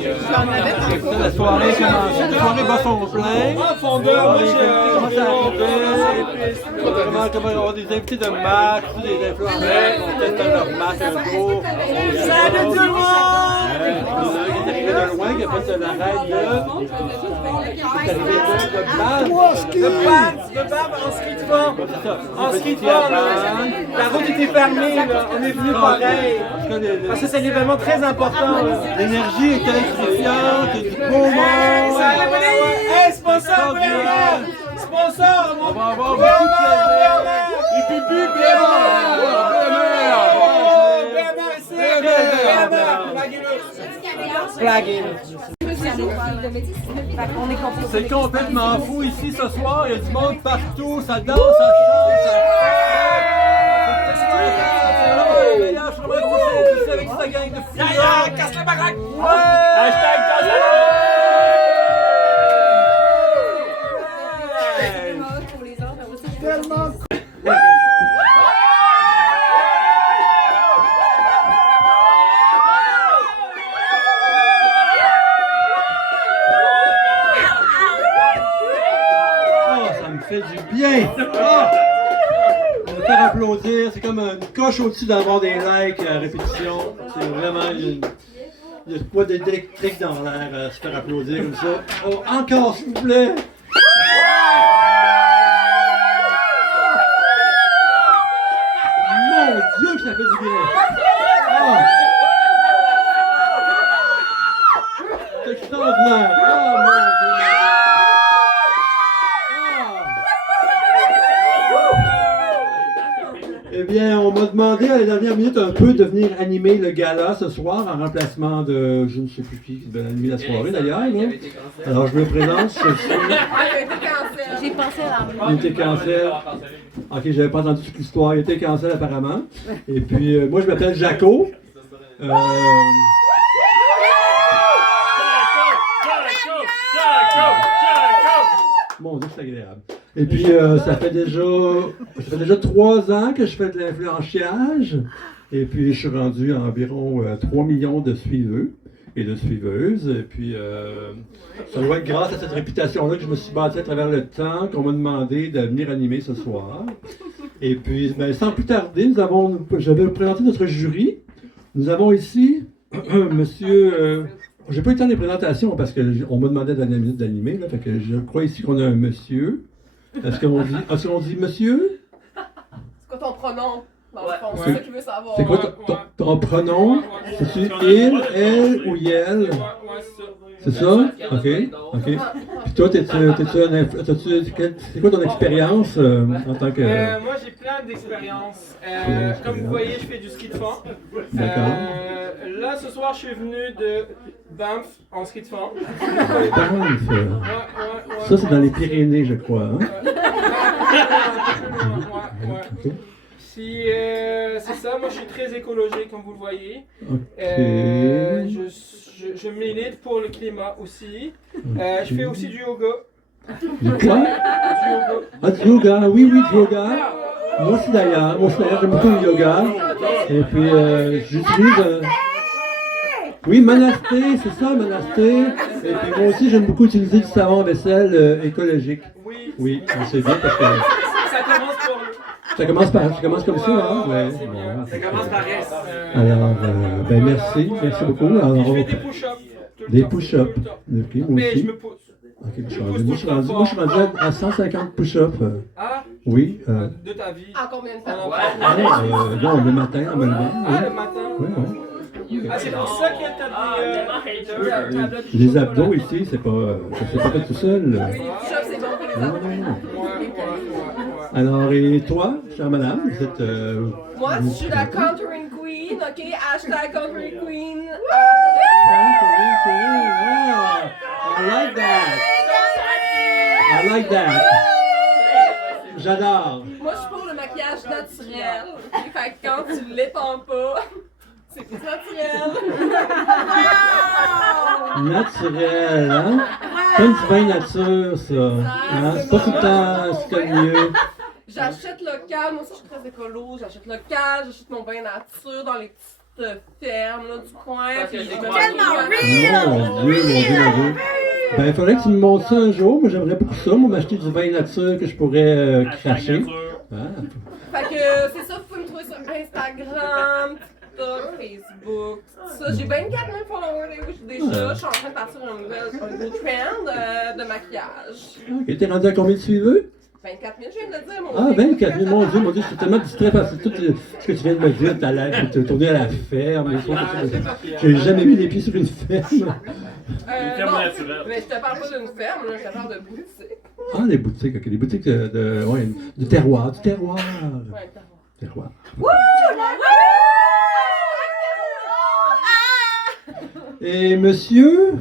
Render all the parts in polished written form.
La soirée commence. La soirée bat son plein. Fondeur, Les invités commencent à arriver. Comment avoir des invités de Max, des influenceurs qui vont tester leur masque un jour. Salut tout le monde! Il est arrivé de loin, qui a fait la raid là. Il est arrivé de Banff. De Banff en ski de fond. C'est ça. En ski de fond, la route était fermée, là. On est venu pareil. Parce que c'est un événement très important. L'énergie est électrifiante, il y a du beau monde. Hey, sponsor, Bernard! Sponsor! On va avoir beaucoup de plaisir. Et pipi, Bernard! C'est complètement fou ici ce soir, il y a du monde partout, ça danse, ça chante, ça c'est le meilleur chemin de boucher, avec sa gang de fous. Casse la baraque! Hashtag casse la Ça me fait du bien! Ah! On va faire applaudir, c'est comme une coche au-dessus d'avoir des likes à répétition. C'est vraiment il y a pas d'électrique dans l'air à se faire applaudir comme ça. Oh, encore s'il vous plaît! Mon Dieu que ça fait du bien! Ah! C'est extraordinaire! Ah mon Dieu! Eh bien, on m'a demandé à la dernière minute un peu de venir animer le gala ce soir en remplacement de je ne sais plus qui va animer la soirée d'ailleurs. Alors je me présente, je suis. J'ai pensé à la Il était cancel. Ok, j'avais pas entendu toute l'histoire. Il était cancel apparemment. Et puis moi je m'appelle Jaco. Mon Dieu, c'est agréable. Et puis, ça fait déjà 3 ans que je fais de l'influenciage. Et puis, je suis rendu à environ 3 millions de suiveurs et de suiveuses. Et puis, ça doit être grâce à cette réputation-là que je me suis bâti à travers le temps, qu'on m'a demandé de venir animer ce soir. Et puis, ben, sans plus tarder, je vais vous présenter notre jury. Nous avons ici monsieur... j'ai pas eu le temps des présentations parce qu'on m'a demandé d'animer, là, fait que je crois ici qu'on a un monsieur. Est-ce qu'on dit monsieur? C'est quoi ton pronom? Dans le fond, c'est ça qu'il veut savoir. C'est quoi ton pronom? C'est-tu il, elle ou yel? C'est ça? Ok, ok. Puis toi, c'est quoi ton expérience en tant que... Moi, j'ai plein d'expériences. Comme vous voyez, je fais du ski de fond. D'accord. Là, ce soir, je suis venu de Banff en ski de fond. Ça, c'est dans les Pyrénées, je crois. Hein? Puis, c'est ça, moi je suis très écologique comme vous le voyez. Okay. Je milite pour le climat aussi. Je fais aussi du yoga. Du quoi? Du yoga. Ah, du yoga, oui, du yoga. Moi aussi d'ailleurs, j'aime beaucoup le yoga. Et puis j'utilise... Oui, Manasté, c'est ça, Manasté. Et puis moi aussi, j'aime beaucoup utiliser du savon à vaisselle écologique. Oui, c'est bien parce que... Ça commence Ça commence comme ça, hein? Ouais. C'est bien. Ça commence par S. Alors, ben merci beaucoup. Alors, Je fais des push-ups. Des push-ups. Ok, moi Mais aussi. je me pousse. Ok, moi je suis rendu à 150 push-ups. Ah? Oui. De ta vie. En combien de temps? Non, le matin, en me levant. Ah, le matin? Oui. Ah, c'est pour ça qu'il y a ta tablette. Les abdos ici, c'est pas fait tout seul. Oui, les push-ups, c'est bon pour les abdos. Alors, et toi, chère madame, vous êtes... Moi, je suis la Contouring Queen, ok? Hashtag Contouring Queen. Contouring Queen, I like that. I like that. J'adore. Moi, je suis pour le maquillage naturel. Fait que quand tu l'épands pas, c'est plus naturel. Naturel, hein? C'est un petit bain nature, ça. Hein? C'est pas tout le temps ce qu'il y a de mieux. J'achète local, moi aussi je suis très écolo, j'achète local, j'achète mon bain nature dans les petits ferme là, du coin. Puis je me Tellement Mon Dieu, mon Dieu, mon Dieu. Ben, il faudrait que tu me montres ça un jour. Moi, j'aimerais pour ça. Moi, m'acheter du vin nature que je pourrais cracher. Ah. Fait que c'est ça, vous pouvez me trouver sur Instagram, TikTok, Facebook, tout ça. J'ai 24 000 followers déjà. Je suis en train de partir un nouveau trend de maquillage. Ok, t'es rendu à combien de suiveux? 24 000, je viens de le dire, mon Ah, 24 000, mon Dieu, je suis tellement distrait par tout ce que tu viens de me dire. T'es tourné à la ferme. J'ai jamais mis les pieds sur une ferme. Une ferme naturelle. Mais je te parle pas d'une ferme, là, je te parle de boutique. Ah, les boutiques, ok. Les boutiques ouais, du terroir. Ouais, terroir. Terroir. Et monsieur?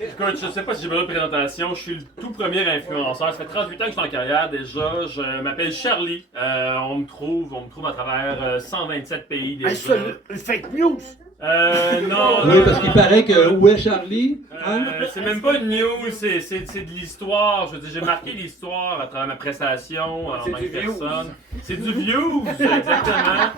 Écoute, je sais pas si j'ai besoin de présentation. Je suis le tout premier influenceur. Ça fait 38 ans que je suis en carrière déjà. Je m'appelle Charlie. On me trouve à travers 127 pays déjà. Fake news! Non. Oui, parce qu'il paraît que où est Charlie? Hein? C'est même pas une news, c'est de l'histoire. Je veux dire, j'ai marqué l'histoire à travers ma prestation en tant que personne. C'est du views, exactement.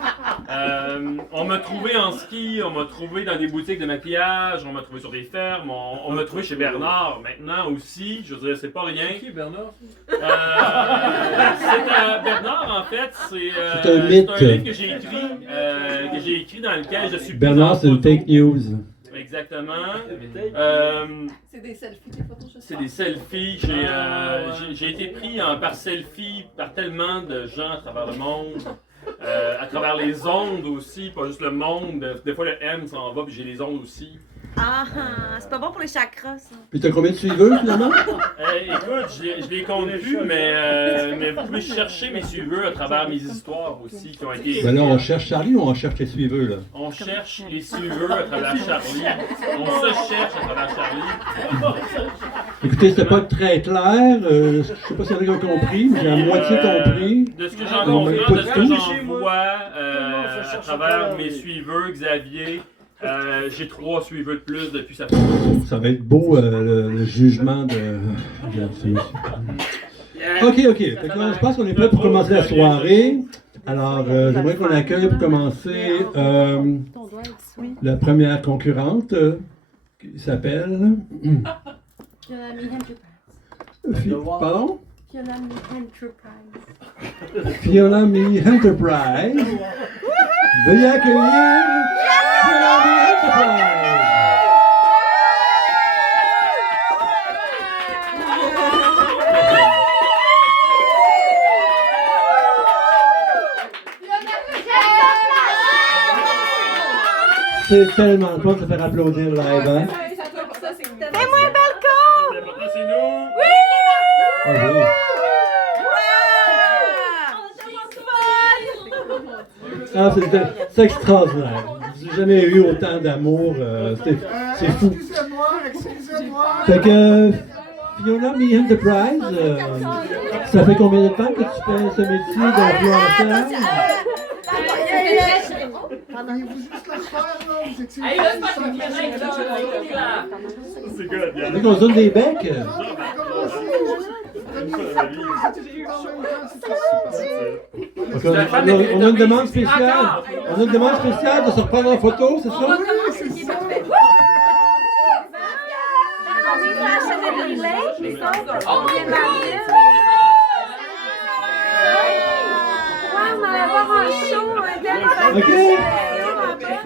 On m'a trouvé en ski, on m'a trouvé dans des boutiques de maquillage, on m'a trouvé sur des fermes, on m'a trouvé chez Bernard maintenant aussi. Je veux dire, c'est pas rien. Qui, Bernard? Bernard, en fait, c'est un mythe. C'est un livre que j'ai écrit dans lequel je suis Bernard, c'est une fake news. Exactement. C'est des selfies, des photos, je sais. C'est des selfies. J'ai été pris par selfie par tellement de gens à travers le monde. À travers les ondes aussi, pas juste le monde. Des fois le M s'en va, puis j'ai les ondes aussi. Ah, c'est pas bon pour les chakras, ça. Puis t'as combien de suiveurs finalement? Écoute, je les compte plus, mais vous pouvez chercher mes suiveurs à travers mes histoires aussi qui ont été. Ben là, on cherche Charlie ou on cherche les suiveurs là? On cherche les suiveurs à travers Charlie. On se cherche à travers Charlie. Écoutez, c'était pas très clair. Je sais pas si vous avez compris, mais j'ai à moitié compris. De ce que j'en comprends, de ce que j'en vois à travers mes suiveurs, Xavier. J'ai 3 suiveurs de plus depuis sa Ça va être beau le jugement de. Ok. Fait que là, je pense qu'on est prêt pour commencer la soirée. Alors, j'aimerais qu'on accueille pour commencer la première concurrente qui s'appelle. Pardon? Fiona Me Enterprise. Veuillez accueillir Fiona Me Enterprise. C'est tellement le fun de se faire applaudir live, hein? Fais-moi un balcon! C'est nous! Ah oui. Ah, c'est extraordinaire. J'ai jamais eu autant d'amour. C'est fou. Excusez-moi. Fait que Fiona Me Enterprise, ça fait combien de temps que tu fais ce métier d'influenceur? Il vous juste la faire, là. Vous étiez. Hey, là, c'est pas une blague, là. C'est good, Fait qu'on se donne des becs. On a une demande spéciale. On a une demande spéciale de se reprendre en photo, c'est ça? Ok.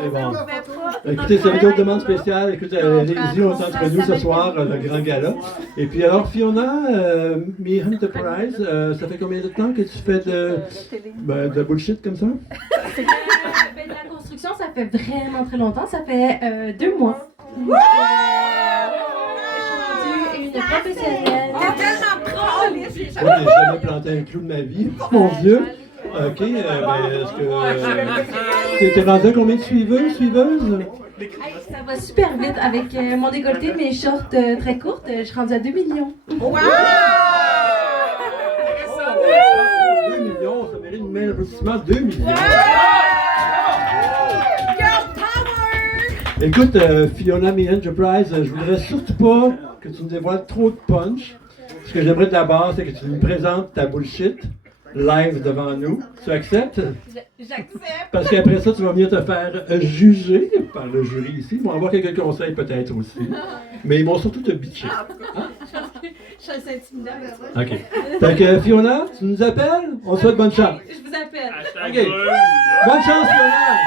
C'est bon. Écoutez, c'est une autre demande spéciale. Écoutez, allez-y, on est entre nous ce soir, le grand gala. Et puis alors, Fiona, Me Enterprise, ça fait combien de temps que tu fais de bullshit comme ça? De la construction, ça fait vraiment très longtemps. Ça fait 2 mois. Je suis une professionnelle. T'es tellement pro! Moi, j'ai jamais planté un clou de ma vie. Mon Dieu. Ok, est-ce que. T'es rendu à combien de suiveuses? Hey, ça va super vite avec mon décolleté, mes shorts très courtes. Je suis rendue à 2 millions. Wow! 2 millions, ça mérite une main d'applaudissement. 2 millions. Girl power! Écoute, Fiona Me Enterprise, je voudrais surtout pas que tu nous dévoiles trop de punch. Ce que j'aimerais d'abord, c'est que tu nous présentes ta bullshit. live devant nous. Tu acceptes? J'accepte. Parce qu'après ça, tu vas venir te faire juger par le jury ici. Ils vont avoir quelques conseils peut-être aussi. Mais ils vont surtout te bitcher. Je suis assez intimidante. OK. Fait que Fiona, tu nous appelles? On te souhaite bonne chance. Je vous appelle. Hashtag Ok. brûle. Bonne chance, Fiona!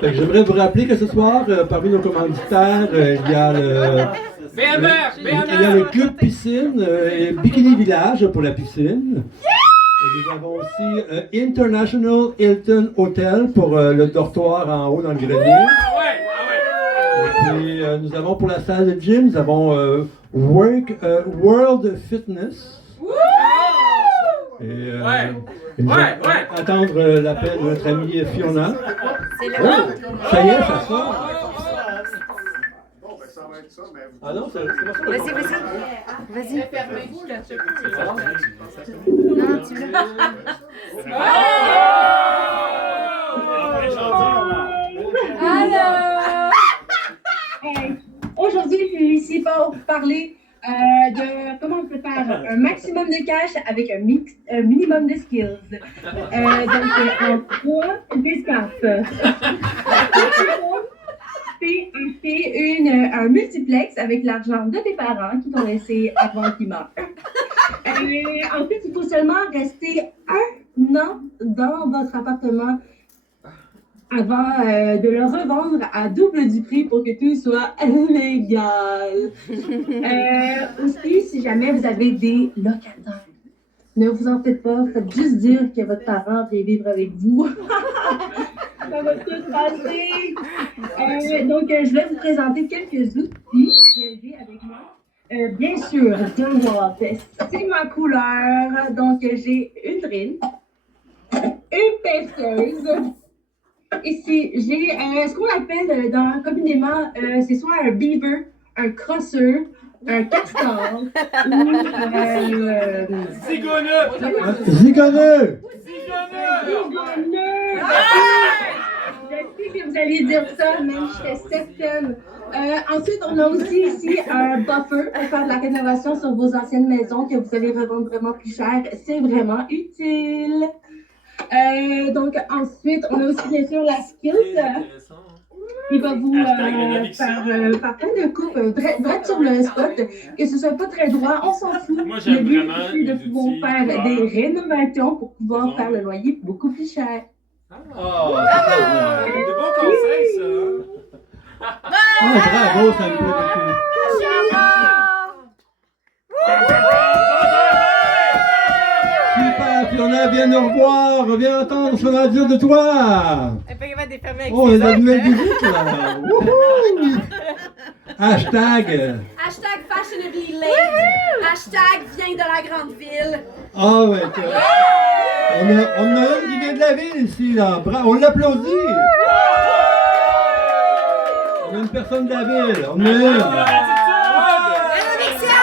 Fait que j'aimerais vous rappeler que ce soir, parmi nos commanditaires, il y a le... Il y a le club piscine et Bikini Village pour la piscine. Et nous avons aussi International Hilton Hotel pour le dortoir en haut dans le grenier. Et puis nous avons pour la salle de gym, nous avons World Fitness. Et nous allons attendre l'appel de notre amie Fiona. C'est le Oh, ça y est, ça sort. Bon, ben ça va être ça, mais vous... Ah non, c'est pas ça. Vas-y, vas-y. Vas-y. Fermez-vous, là. Non, tu l'as. Alors, aujourd'hui, je suis ici pour vous parler de comment on peut faire un maximum de cash avec un minimum de skills. En 3, 2, 4. C'est un multiplex avec l'argent de tes parents qui t'ont laissé avant qu'ils meurent. Ensuite, il faut seulement rester 1 an dans votre appartement avant de le revendre à double du prix pour que tout soit légal. Aussi, si jamais vous avez des locataires, ne vous en faites pas, faites juste dire que votre parent vient vivre avec vous. Ça va tout passer. Donc, je vais vous présenter quelques outils que j'ai avec moi. Bien sûr, DeWalt, c'est ma couleur. Donc, j'ai une drill, une perceuse. Ici, j'ai ce qu'on appelle communément, c'est soit un beaver, un crosseur, un castor ou Zigoneux! Je sais que vous allez dire ça, mais j'étais certaine. Ensuite, on a aussi ici un buffer pour faire de la rénovation sur vos anciennes maisons que vous allez revendre vraiment plus cher. C'est vraiment utile. Donc, ensuite, on a aussi bien sûr la skills. Il va vous faire plein de coupes droit sur le spot, que ce soit pas très droit, on s'en fout. Moi, j'aime Le but, vraiment c'est de les pouvoir outils faire couleurs. des rénovations pour pouvoir faire le loyer beaucoup plus cher. Oh, Des bons conseils, ça. bravo, ça me plaît beaucoup. Super, Fiona, viens nous revoir, viens entendre ce qu'on a à dire de toi. Elle peut pas défermer avec Oh, on ses a de ongles. nouvelles visites là. Wouhou! Hashtag. Hashtag fashionably late. Hashtag viens de la grande ville. Ah ouais, on a une qui vient de la ville ici, là. On l'applaudit. On a une personne de la ville. On a une. Rénoviction!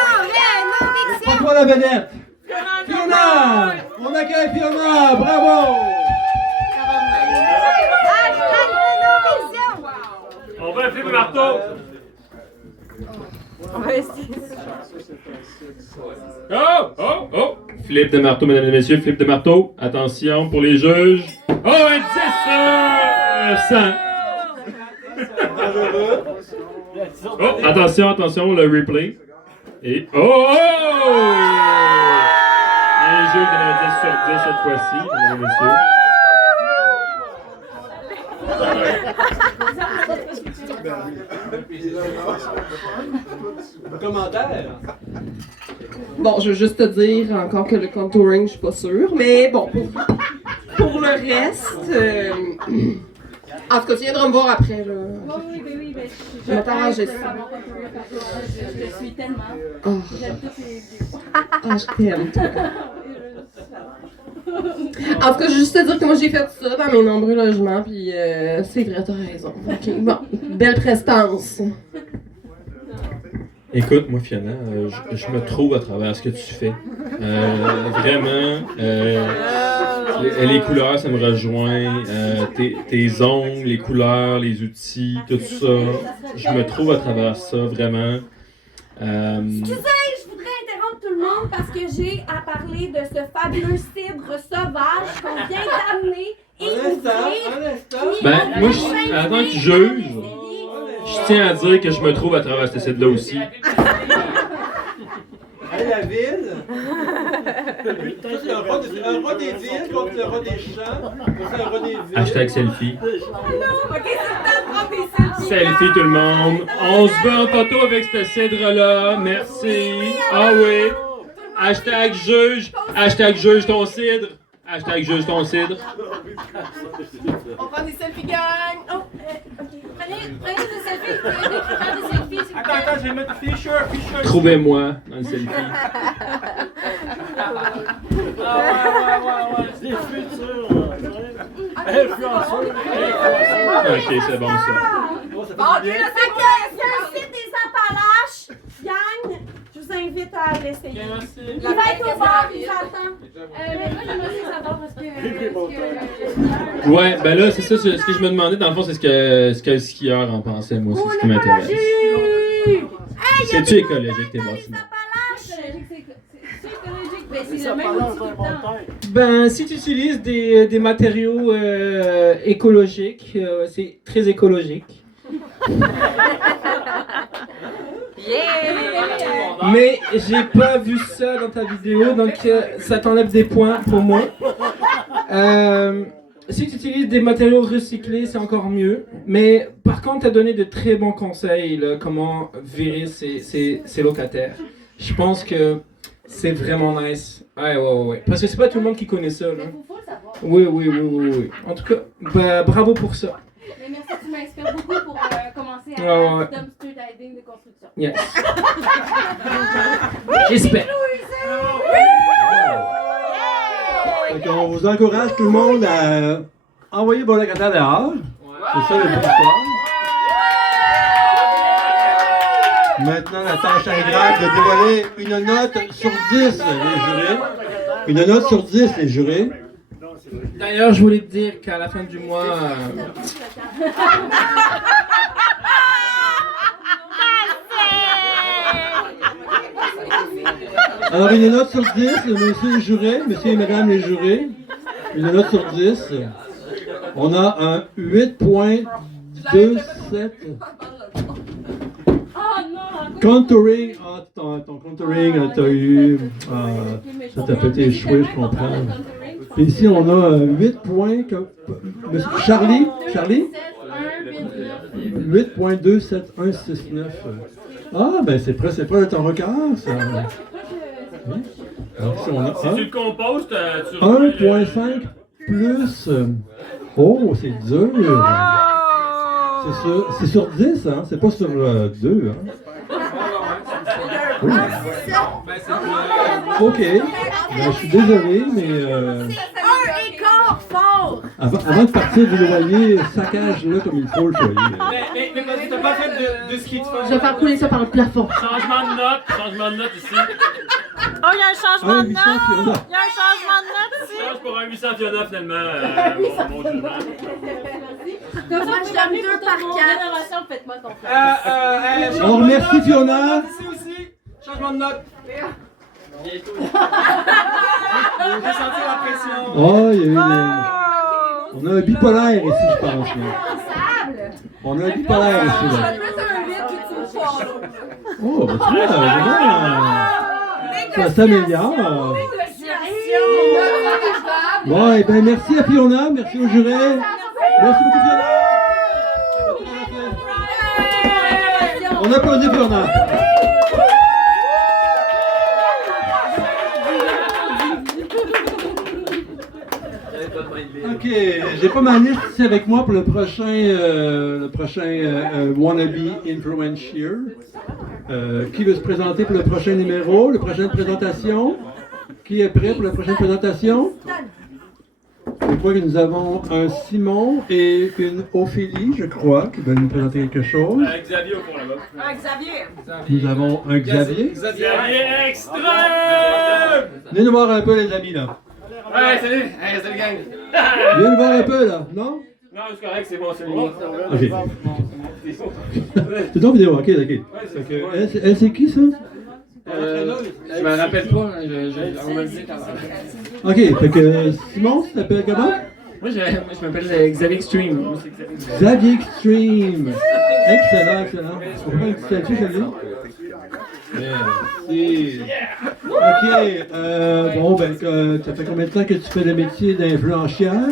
Pas toi la vedette. Fiona. On accueille Fiona. Bravo. Hashtag rénoviction! On va un flip de marteau. On va essayer. Oh! Flip de marteau, mesdames et messieurs, flip de marteau. Attention pour les juges. Oh, un 10 100. Oh, attention, le replay. Et les juges donnent un 10 sur 10 cette fois-ci, mesdames et messieurs. Commentaire. Bon, je veux juste te dire encore que le contouring, je suis pas sûre. Mais bon, pour le reste. En tout cas, tu viendras me voir après. Là. Oui, Je vais t'arranger ça. Je suis tellement. Oh. J'aime tous les Je t'aime, toi. En tout cas, je veux juste te dire que moi j'ai fait ça dans mes nombreux logements, puis c'est vrai, t'as raison. Ok, bon, belle prestance. Écoute, moi, Fiona, je me trouve à travers ce que tu fais. Vraiment, les couleurs, ça me rejoint. Tes ongles, les couleurs, les outils, tout ça. Je me trouve à travers ça, vraiment. Excusez, je voudrais interrompre tout le monde parce que j'ai à parler de ce fabuleux cidre sauvage qu'on vient d'amener et ouvrir. Ben, moi, en tant que juge, je tiens à dire que je me trouve à travers cette site-là aussi. Hey, la ville! Ça, c'est un rat des villes contre le rat des champs. C'est un rat des villes. Hashtag selfie. Ok, c'est le temps de prendre des selfies. Selfie tout le monde. On se veut en photo avec ce cidre-là. Merci. Ah oui. Hashtag juge ton cidre. Hashtag juge ton cidre. On prend des selfies, gang! Oh, Ok, prenez des selfies. Prenez des selfies, s'il vous plaît. Attends, je vais mettre Fisher. Trouvez-moi dans le selfie. Ouais. Des futurs. Ok, c'est bon ça. Oh, ça Bon, fait ok, du bien. là, Fait que, il y a un site des Appalaches. Gang, je vous invite à l'essayer. Il va être au bar, il attend. Mais moi, j'aimerais aussi savoir parce que. Ouais, ben là, c'est ça, ce que je me demandais, dans le fond, c'est ce que le skieur en pensait, moi, c'est ce qui m'intéresse. C'est-tu écologique, tes bâtiments? C'est écologique, mais c'est le même outil tout le temps. Ben, si tu utilises des matériaux écologiques, c'est très écologique. Mais j'ai pas vu ça dans ta vidéo, donc ça t'enlève des points pour moi. Si tu utilises des matériaux recyclés, c'est encore mieux. Mais par contre, tu as donné de très bons conseils, là, comment virer ses locataires. Je pense que c'est vraiment nice. Ouais. Parce que c'est pas tout le monde qui connaît ça. Là. Mais faut le savoir. Oui. En tout cas, bah, bravo pour ça. Mais merci, tu m'inspires beaucoup pour commencer à Ouais. faire du dumpster diving de construction. Yes. J'espère. Fait qu'on vous encourage tout le monde à envoyer vos locataires dehors. C'est ça le but du soir. Maintenant, la tâche ingrate de dévoiler une note sur 10, les jurés. Une note sur 10, les jurés. D'ailleurs, je voulais te dire qu'à la fin du mois. Alors, une note sur 10, monsieur les jurés, monsieur et madame les jurés. Une note sur 10. On a un 8.27. Contouring, ton contouring, t'as eu. Ça t'a fait échouer, je comprends. Et ici, on a 8 points. Monsieur Charlie 8.27169. Ah, ben c'est presque pas ton record, ça. Oui. Alors, ici, on a Si tu le composes, tu 1.5 plus. Oh, c'est dur. C'est sur 10, hein? C'est pas sur 2, hein? Oui. Ok. Ben, je suis désolé, mais. Un écart fort. Avant de partir du loyer, saccage-le comme il faut le foyer. Mais parce que t'as pas fait de ski de fond. Je vais faire couler ça par le plafond. Changement de note ici. Oh, il y a un changement de 800 note! Fiona. Il y a un changement de note ici! Change pour un 800 Fiona finalement, mon jugement. Comme ça, Moi, je tu donne donnes 2 deux par 4. rénovation, faites-moi confiance. On remercie Fiona. Ici aussi, changement de note. J'ai senti la pression. Oh, il y a eu on a un bipolaire ici, je pense. Là. On a un bipolaire ici. Là. Oh, ben tu vois, ça s'améliore. Bon, et ben merci à Fiona, merci au juré. Merci beaucoup Fiona. On applaudit Fiona. Ok, j'ai pas ma liste ici avec moi pour le prochain Wannabe Influencer. Qui veut se présenter pour le prochain numéro, la prochaine présentation? Qui est prêt pour la prochaine présentation? Je crois que nous avons un Simon et une Ophélie, je crois, qui veulent nous présenter quelque chose. Xavier au fond là-bas. Nous avons un Xavier. Xavier extrême! Venez nous voir un peu, les amis, là. Ouais, salut! Hey, salut gang! Viens nous voir un peu, là, non? Non, c'est correct, c'est bon, c'est le mien. C'est ton vidéo, ok. Fait que, elle, c'est qui ça? Je me rappelle pas, on m'a dit tout à l'heure. Ok, fait que Simon, tu t'appelles comment? Moi, je m'appelle Xavier Extreme. Moi, c'est Xavier. Xavier Extreme. Excellent. Tu peux faire une petite statue, Xavier? Merci. Ok, bon, ben, ça fait combien de temps que tu fais le métier d'influencieur?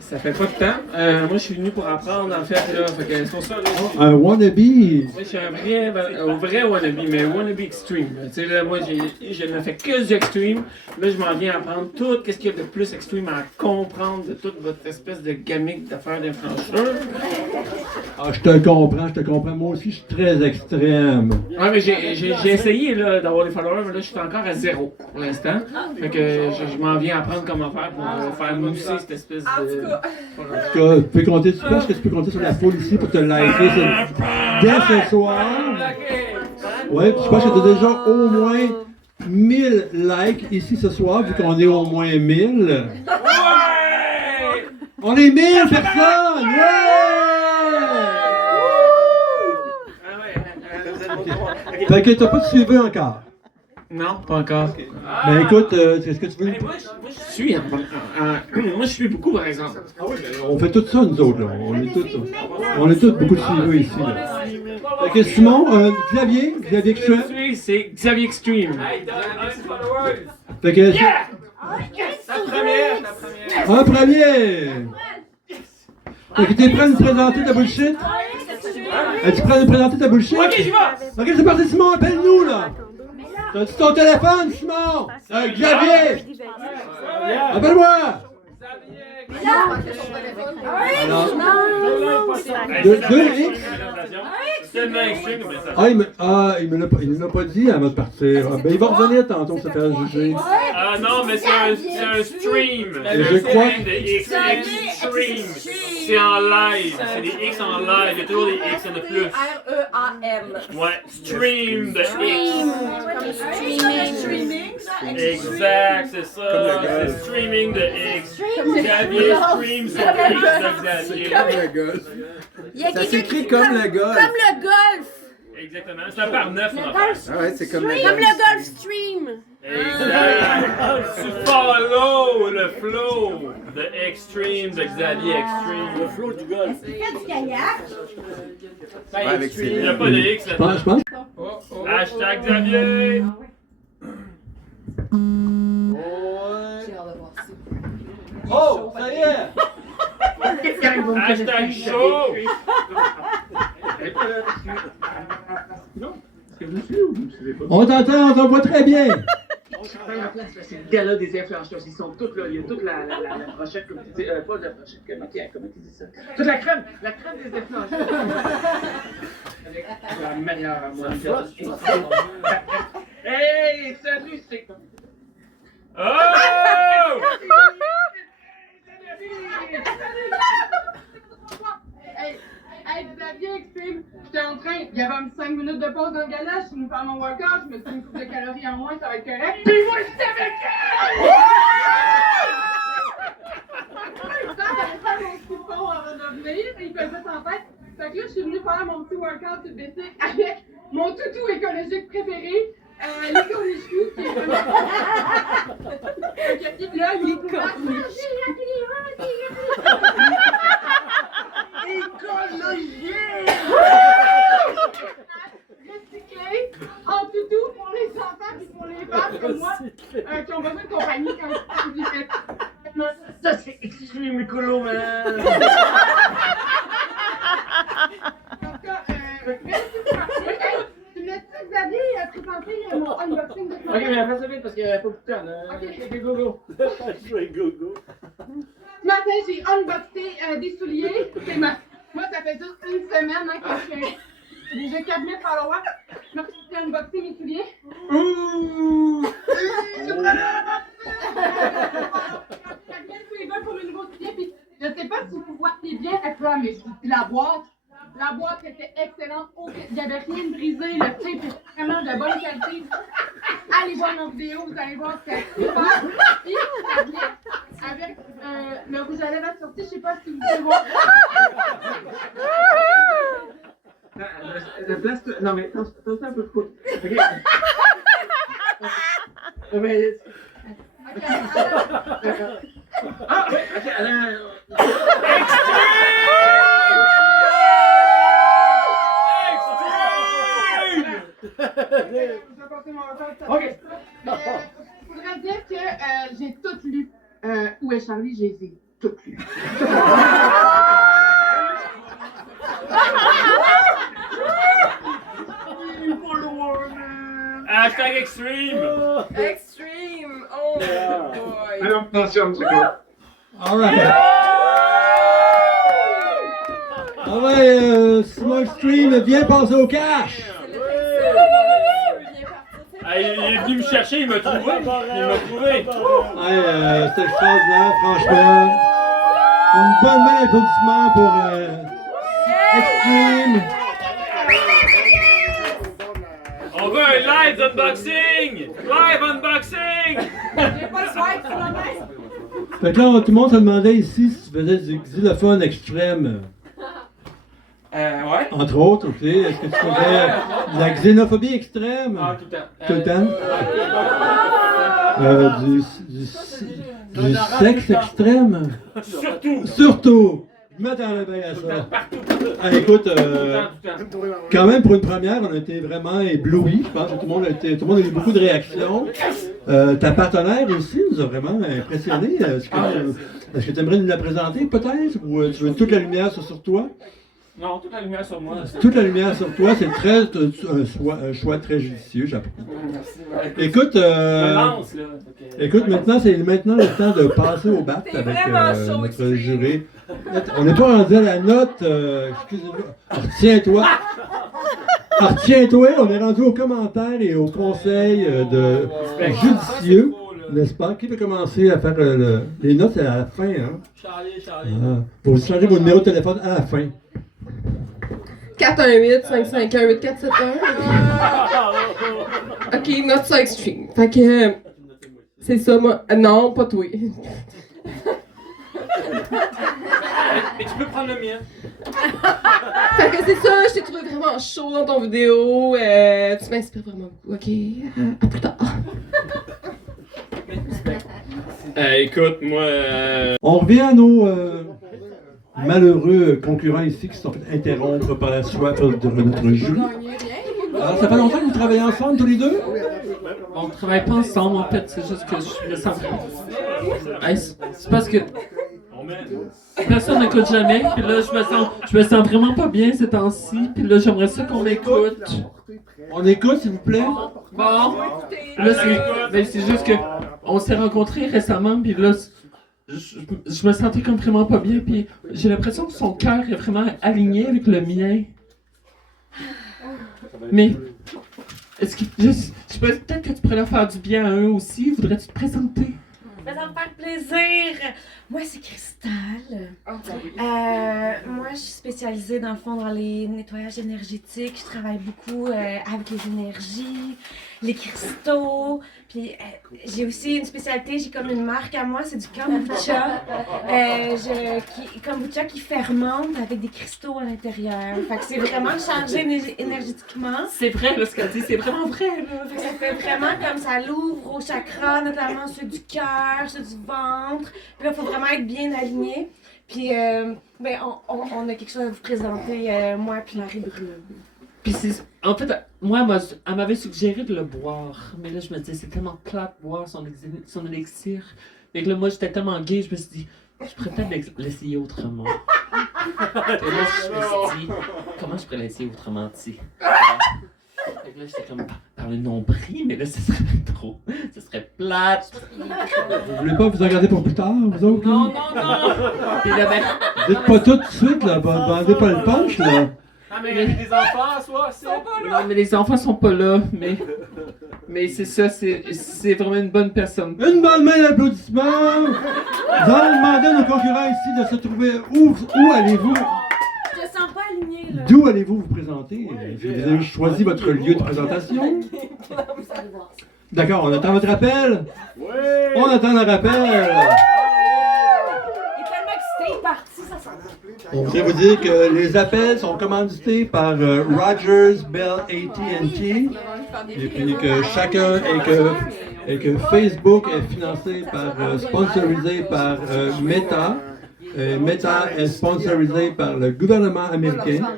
Ça fait pas de temps. Moi, je suis venu pour apprendre, en fait, là. Fait que c'est pour ça, là. Un wannabe. Moi, je suis un vrai wannabe, mais wannabe extreme. Tu sais, là, moi, je ne fais que du extreme. Là, je m'en viens apprendre tout ce qu'il y a de plus extreme à comprendre de toute votre espèce de gamique d'affaires d'influenceur. Ah, je te comprends. Moi aussi, je suis très extrême. Ouais, mais j'ai essayé, là, d'avoir des followers, mais là, je suis encore à 0 pour l'instant. Fait que je m'en viens apprendre comment faire pour faire mousser cette espèce de... En tout cas, tu penses que tu peux compter sur la foule ici pour te liker dès ce soir? Ouais, puis je pense que tu as déjà au moins 1000 likes ici ce soir, vu qu'on est au moins 1000. Ouais! On est 1000 personnes! Ouais! Fait que t'as pas de suivi encore? Non, pas encore. Ben écoute, est-ce que tu veux? Moi, je suis beaucoup, par exemple. On fait tout ça, nous autres, là. On est tous beaucoup de suiveurs ici, là. Fait que Simon, Xavier Extreme. C'est Xavier Extreme. Fait que... Un premier! Fait que t'es prêt à nous présenter ta bullshit? Es-tu prêt à nous présenter ta bullshit? Ok, j'y vais! Ok, c'est parti, Simon, appelle-nous, là! T'as-tu ton téléphone, Simon? Xavier! Appelle-moi! Alors, 2X? Tellement extrême comme ça. Il me l'a pas dit avant de partir. Ah, ben, il va revenir tantôt se faire juger. Ah non, mais c'est un stream. Et je crois de X Extreme. C'est en live. C'est des X en live. Il y a toujours des X, il y en a plus. R-E-A-M. Ouais, stream de X. Streaming. Exact, c'est ça. C'est streaming de X. Xavier stream sur X de Xavier. Ça s'écrit comme le golf. Comme le golf. Exactement. C'est un par 9 en fait. Ah ouais, c'est comme Comme le golf stream. Exact. Tu follow le flow de Extreme, de Xavier Extreme. Le flow du golf. Fais du kayak. Ouais, avec ses Il n'y a pas de X Je là-dedans. pense. Hashtag Xavier. Oh, ça y est! Hashtag chaud. On t'entend, on te voit très bien. C'est le gala des influenceurs. Ils sont tous là. Il y a toute la brochette, comme tu dis. Pas la brochette, comment tu dis ça? Toute la crème des influenceurs. Avec la meilleure à moi. Hey, salut, c'est. Oh! Hey, Xavier Extreme, j'étais en train, il y avait un 5 minutes de pause dans le gala, je suis venue faire mon workout, je me suis mis une couple de calories en moins, ça va être correct. Puis moi, j'étais avec elle! J'allais faire mon petit pont avant de venir, et il faisait sans tête. Fait que là, je suis venue faire mon petit workout tout basic avec mon toutou écologique préféré, l'écolichou, qui est vraiment... Fait que là, il est recyclé en toutou pour les enfants et pour les femmes comme moi qui ont besoin de compagnie quand ils font. Ça, c'est extrêmement écolo, man! En tout cas, merci pour tu me laisses Xavier présenter mon unboxing de Ok, mais fais ça vite parce qu'il n'y a pas beaucoup de temps. Ok, go. Ce matin, j'ai unboxé des souliers. Moi, ça fait juste une semaine que je suis déjà 4000 followers. Je me suis unboxé mes souliers. Tous les gars pour le nouveau soulier. Puis, je sais pas si vous voyez bien mais la boîte. La boîte était excellente. Il n'y avait rien de brisé. Le tape était vraiment de bonne qualité. Allez voir nos vidéos, vous allez voir que c'est super. Puis, avec le rouge à lèvres assorti, je sais pas si vous pouvez voir. La place. Non, mais attends un peu trop. Ok. Non, mais. Ok, Ah, oui, ok, alors. Ok. Faudrait dire que j'ai tout lu. Où est Charlie? J'ai tout lu. Hashtag extreme! Extreme! Oh boy! Alors, attention, un petit peu. Alright. Simon Extreme, viens passer au cash! Il est venu me chercher, il m'a trouvé! Il m'a trouvé! C'est extraordinaire, franchement. Une bonne main d'applaudissement pour Extreme. On veut un live unboxing! Live unboxing! J'ai pas le swipe sur la main! Fait que là, tout le monde se demandait ici si tu faisais du xylophone extrême. Ouais. Entre autres, ok. Est-ce que tu faisais de la xénophobie extrême? Ah, tout le temps. Tout le temps? Du sexe extrême? Surtout! Je m'attendais bien à ça. Écoute, quand même pour une première, on a été vraiment éblouis. Je pense que tout le monde a eu beaucoup de réactions. Ta partenaire aussi nous a vraiment impressionnés. Est-ce que tu aimerais nous la présenter peut-être? Ou tu veux toute la lumière sur toi? Non, toute la lumière sur moi. Toute la lumière sur toi, c'est un choix très judicieux, j'approuve. Merci. Écoute, écoute, maintenant c'est le temps de passer au bat avec notre jury. On n'est pas rendu à la note, excusez-moi. Retiens-toi, on est rendu aux commentaires et aux conseils de judicieux, n'est-ce pas? Qui veut commencer à faire les notes? C'est à la fin, hein? Charlie. Faut vous changer vos numéros de téléphone à la fin. 418-551-8471. Ok, note ça extreme. Fait que. C'est ça, moi. Non, pas toi. Mais tu peux prendre le mien. Fait que c'est ça, je t'ai trouvé vraiment chaud dans ton vidéo. Tu m'inspires vraiment beaucoup. Ok, à plus tard. Écoute, moi. On revient à nos malheureux concurrents ici qui se sont fait interrompre par la soif de notre jury. Alors, ça fait longtemps que vous travaillez ensemble tous les deux? On ne travaille pas ensemble en fait, c'est juste que je me sens. Hey, c'est parce que personne n'écoute jamais, puis là je me sens vraiment pas bien ces temps-ci, puis là j'aimerais ça qu'on écoute. On écoute s'il vous plaît? Bon, là c'est juste que on s'est rencontrés récemment, puis là je me sentais comme vraiment pas bien, puis j'ai l'impression que son cœur est vraiment aligné avec le mien. Mais est-ce que peut-être que tu pourrais leur faire du bien à eux aussi? Voudrais-tu te présenter? Ça va me faire plaisir. Moi, c'est Cristal. Moi, je suis spécialisée dans le fond dans les nettoyages énergétiques. Je travaille beaucoup avec les énergies, les cristaux. Puis j'ai aussi une spécialité, j'ai comme une marque à moi, c'est du kombucha. Kombucha qui fermente avec des cristaux à l'intérieur. Fait que c'est vraiment chargé énergétiquement. C'est vrai, là, ce qu'elle dit, c'est vraiment vrai, là. Fait que ça fait vraiment comme ça l'ouvre aux chakras, notamment ceux du cœur, ceux du ventre. Puis là, il faut vraiment être bien aligné. Puis, on a quelque chose à vous présenter, moi puis Marie-Brune. Puis en fait, moi, elle m'avait suggéré de le boire. Mais là, je me disais, c'est tellement plate de boire son élixir. Fait que là, moi, j'étais tellement gay, je me suis dit, je pourrais peut-être l'essayer autrement. Et là, je me suis dit, comment je pourrais l'essayer autrement, tu sais? Fait que là, j'étais comme par le nombril, mais là, ce serait trop. Ce serait plate. Vous voulez pas vous en garder pour plus tard, vous autres? Non. Puis là, dites pas tout de suite, là. Vendez pas le punch, là. Ah, mais il y a des enfants, soit, c'est. Non, mais les enfants sont pas là, mais c'est ça, c'est vraiment une bonne personne. Une bonne main d'applaudissement! Nous allons demander à nos concurrents ici de se trouver où allez-vous? Je te sens pas alignée, là. D'où allez-vous vous présenter? Vous avez choisi votre lieu de présentation? D'accord, on attend votre appel? Oui! On attend le rappel! On voudrait vous dire que les appels sont commandités par Rogers, Bell, AT&T, et puis que chacun et que Facebook est financé par, sponsorisé par Meta. Meta est sponsorisé par le gouvernement américain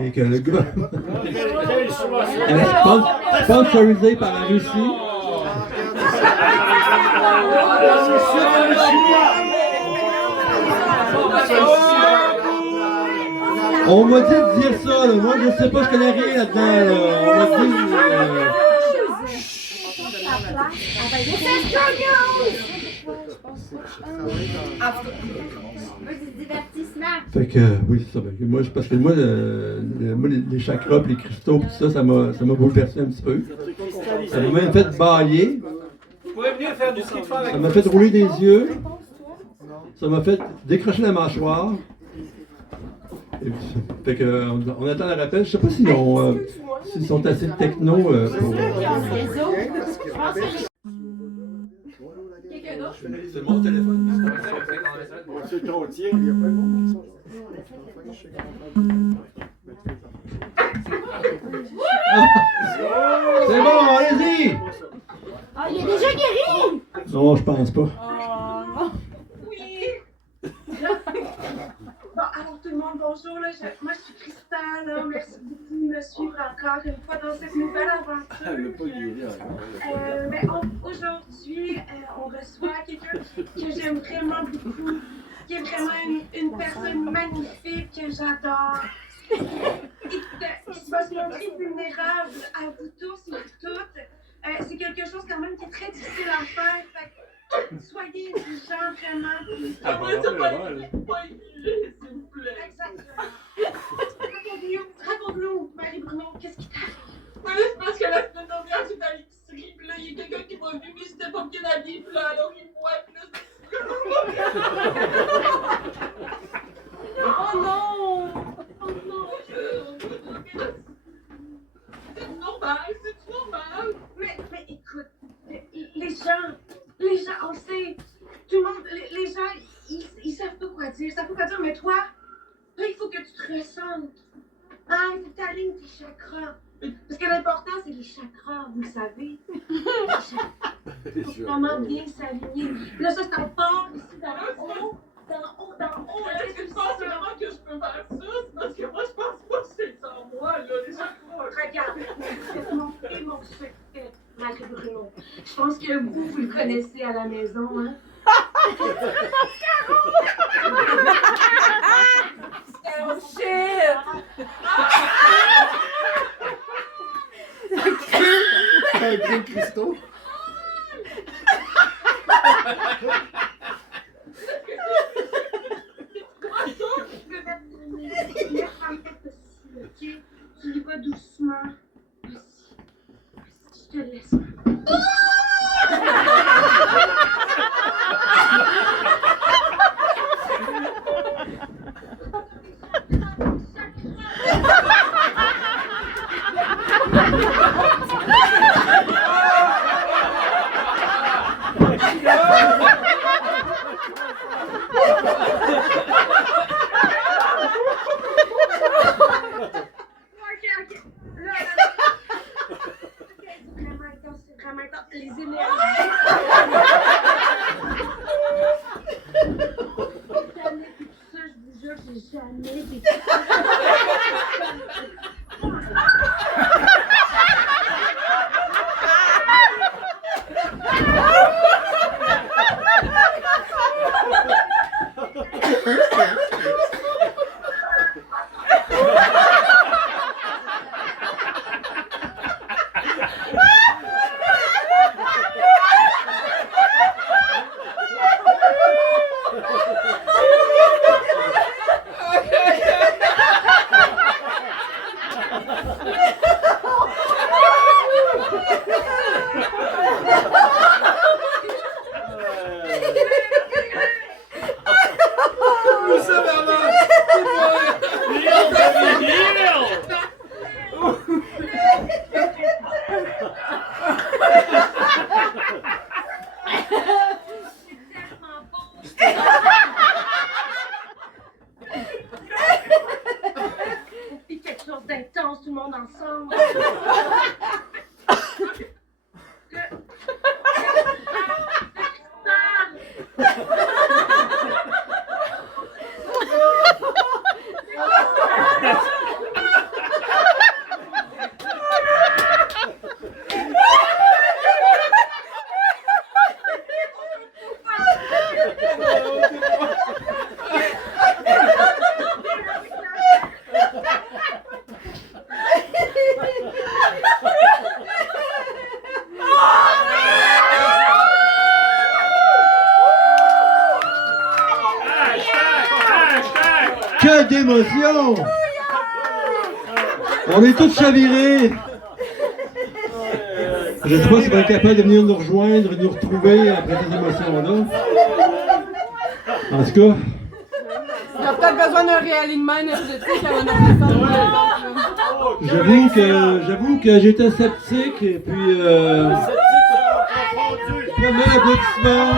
et que le gouvernement est sponsorisé par la Russie. On m'a dit de dire ça, là. Moi je sais pas, je connais rien là-dedans. Là. On m'a dit. Fait que oui, c'est ça. Moi, parce que moi, les chakras, les cristaux, tout ça, ça m'a bouleversé un petit peu. Ça m'a même fait bailler. Vous pourrez venir faire du street avec Ça m'a fait rouler des yeux. Ça m'a fait décrocher la mâchoire. Et puis, fait que, on attend le rappel. Je sais pas s'ils sont assez techno pour. C'est mon téléphone. C'est trop tien, il y a pas de monde. C'est bon, allez-y! Ah, il est déjà guéri! Non, je pense pas. Oui! Bon, alors tout le monde, bonjour. Là, moi, je suis Cristal. Là, merci beaucoup de me suivre encore une fois dans cette nouvelle aventure. Mais aujourd'hui, on reçoit quelqu'un que j'aime vraiment beaucoup, qui est vraiment une personne magnifique que j'adore. Et qui va se montrer vulnérable à vous tous et toutes. C'est quelque chose quand même qui est très difficile à faire. Fait que soyez des gens vraiment. S'il vous plaît. Exactement. Raconte-nous, Marie-Bruno, qu'est-ce qui t'arrive? Oui, c'est parce que la semaine dernière, j'étais à l'épicerie, puis là, il y a quelqu'un qui m'a vu, mais j'étais pas bien habillée, puis là, alors il me voit, puis là, oh non! Oh non! C'est normal! Mais écoute, les gens, on sait, tout le monde, les gens, ils savent pas quoi dire, mais toi, là, il faut que tu te ressentes. Ah, il faut que tu alignes tes chakras. Parce que l'important, c'est les chakras, vous le savez. Il faut vraiment bien s'aligner. Là, ça, c'est en part ici, dans haut. Est-ce que tu penses vraiment que je peux faire ça? Parce que moi, je pense pas que c'est en moi, là, les chakras. Regarde, je vais te montrer mon secret, Marie-Bruno. Je pense que vous le connaissez à la maison, hein? Oh shit! Un gros cristaux. Tu y vas doucement. Je te laisse. Les énergies. Jamais fait tout ça, je vous jure, j'ai jamais vécu ça. lance tout le monde ensemble. Que d'émotion! On est tous chavirés! Je sais pas si vous êtes capable de venir nous rejoindre, nous retrouver après ces émotions-là. En tout cas, Il a peut-être besoin d'un réalignement énergétique avant de faire j'avoue que j'étais sceptique et puis premier applaudissement.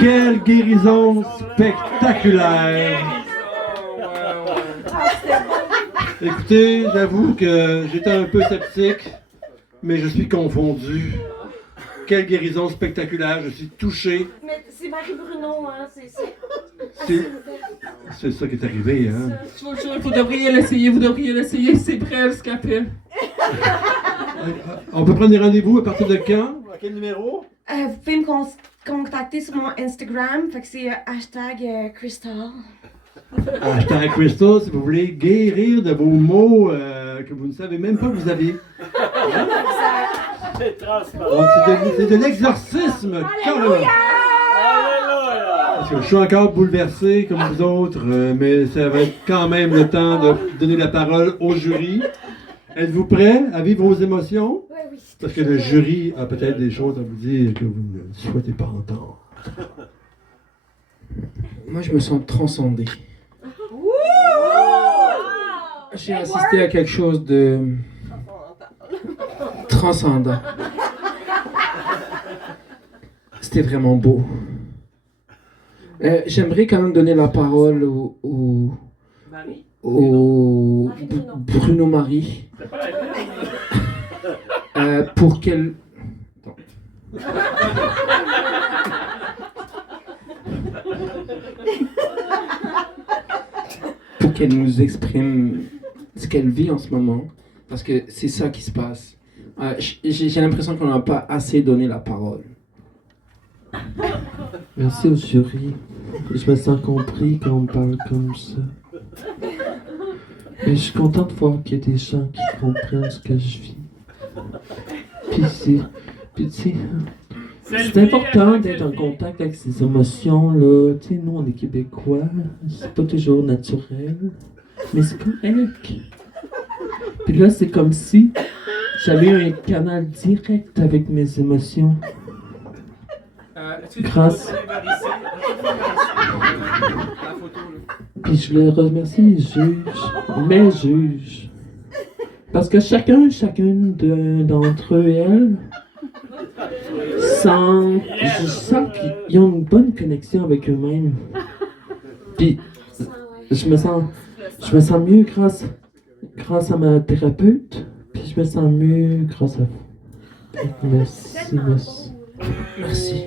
Quelle guérison spectaculaire! Écoutez, j'avoue que j'étais un peu sceptique, mais je suis confondu. Quelle guérison spectaculaire, je suis touché. Mais c'est Marie-Bruno, hein, C'est ça qui est arrivé, hein? Je vous jure, vous devriez l'essayer, c'est presque à peine. On peut prendre des rendez-vous à partir de quand? À quel numéro? Vous pouvez me contacter sur mon Instagram, fait que c'est #Crystal. Hashtag Crystal, si vous voulez guérir de vos maux que vous ne savez même pas que vous avez. C'est transparent. Donc, c'est de l'exorcisme, carrément. Parce que je suis encore bouleversé comme vous autres, mais ça va être quand même le temps de donner la parole au jury. Êtes-vous prêts à vivre vos émotions? Oui, oui. Parce que le jury a peut-être des choses à vous dire que vous ne souhaitez pas entendre. Moi, je me sens transcendé. J'ai assisté à quelque chose de transcendant. C'était vraiment beau. J'aimerais quand même donner la parole au Bruno Marie. Pour qu'elle... Pour qu'elle nous exprime ce qu'elle vit en ce moment. Parce que c'est ça qui se passe. J'ai l'impression qu'on n'a pas assez donné la parole. Merci au jury. Je me sens compris quand on parle comme ça. Mais je suis content de voir qu'il y a des gens qui comprennent ce que je vis. Puis tu sais, c'est important d'être en contact avec ses émotions, là. Tu sais, nous, on est Québécois. C'est pas toujours naturel. Mais c'est correct. Puis là, c'est comme si j'avais un canal direct avec mes émotions. Grâce. Puis je voulais remercier mes juges. Parce que chacune d'entre eux, je sens qu'ils ont une bonne connexion avec eux-mêmes. Puis je me sens mieux grâce à ma thérapeute. Puis je me sens mieux grâce à vous. Merci. Merci.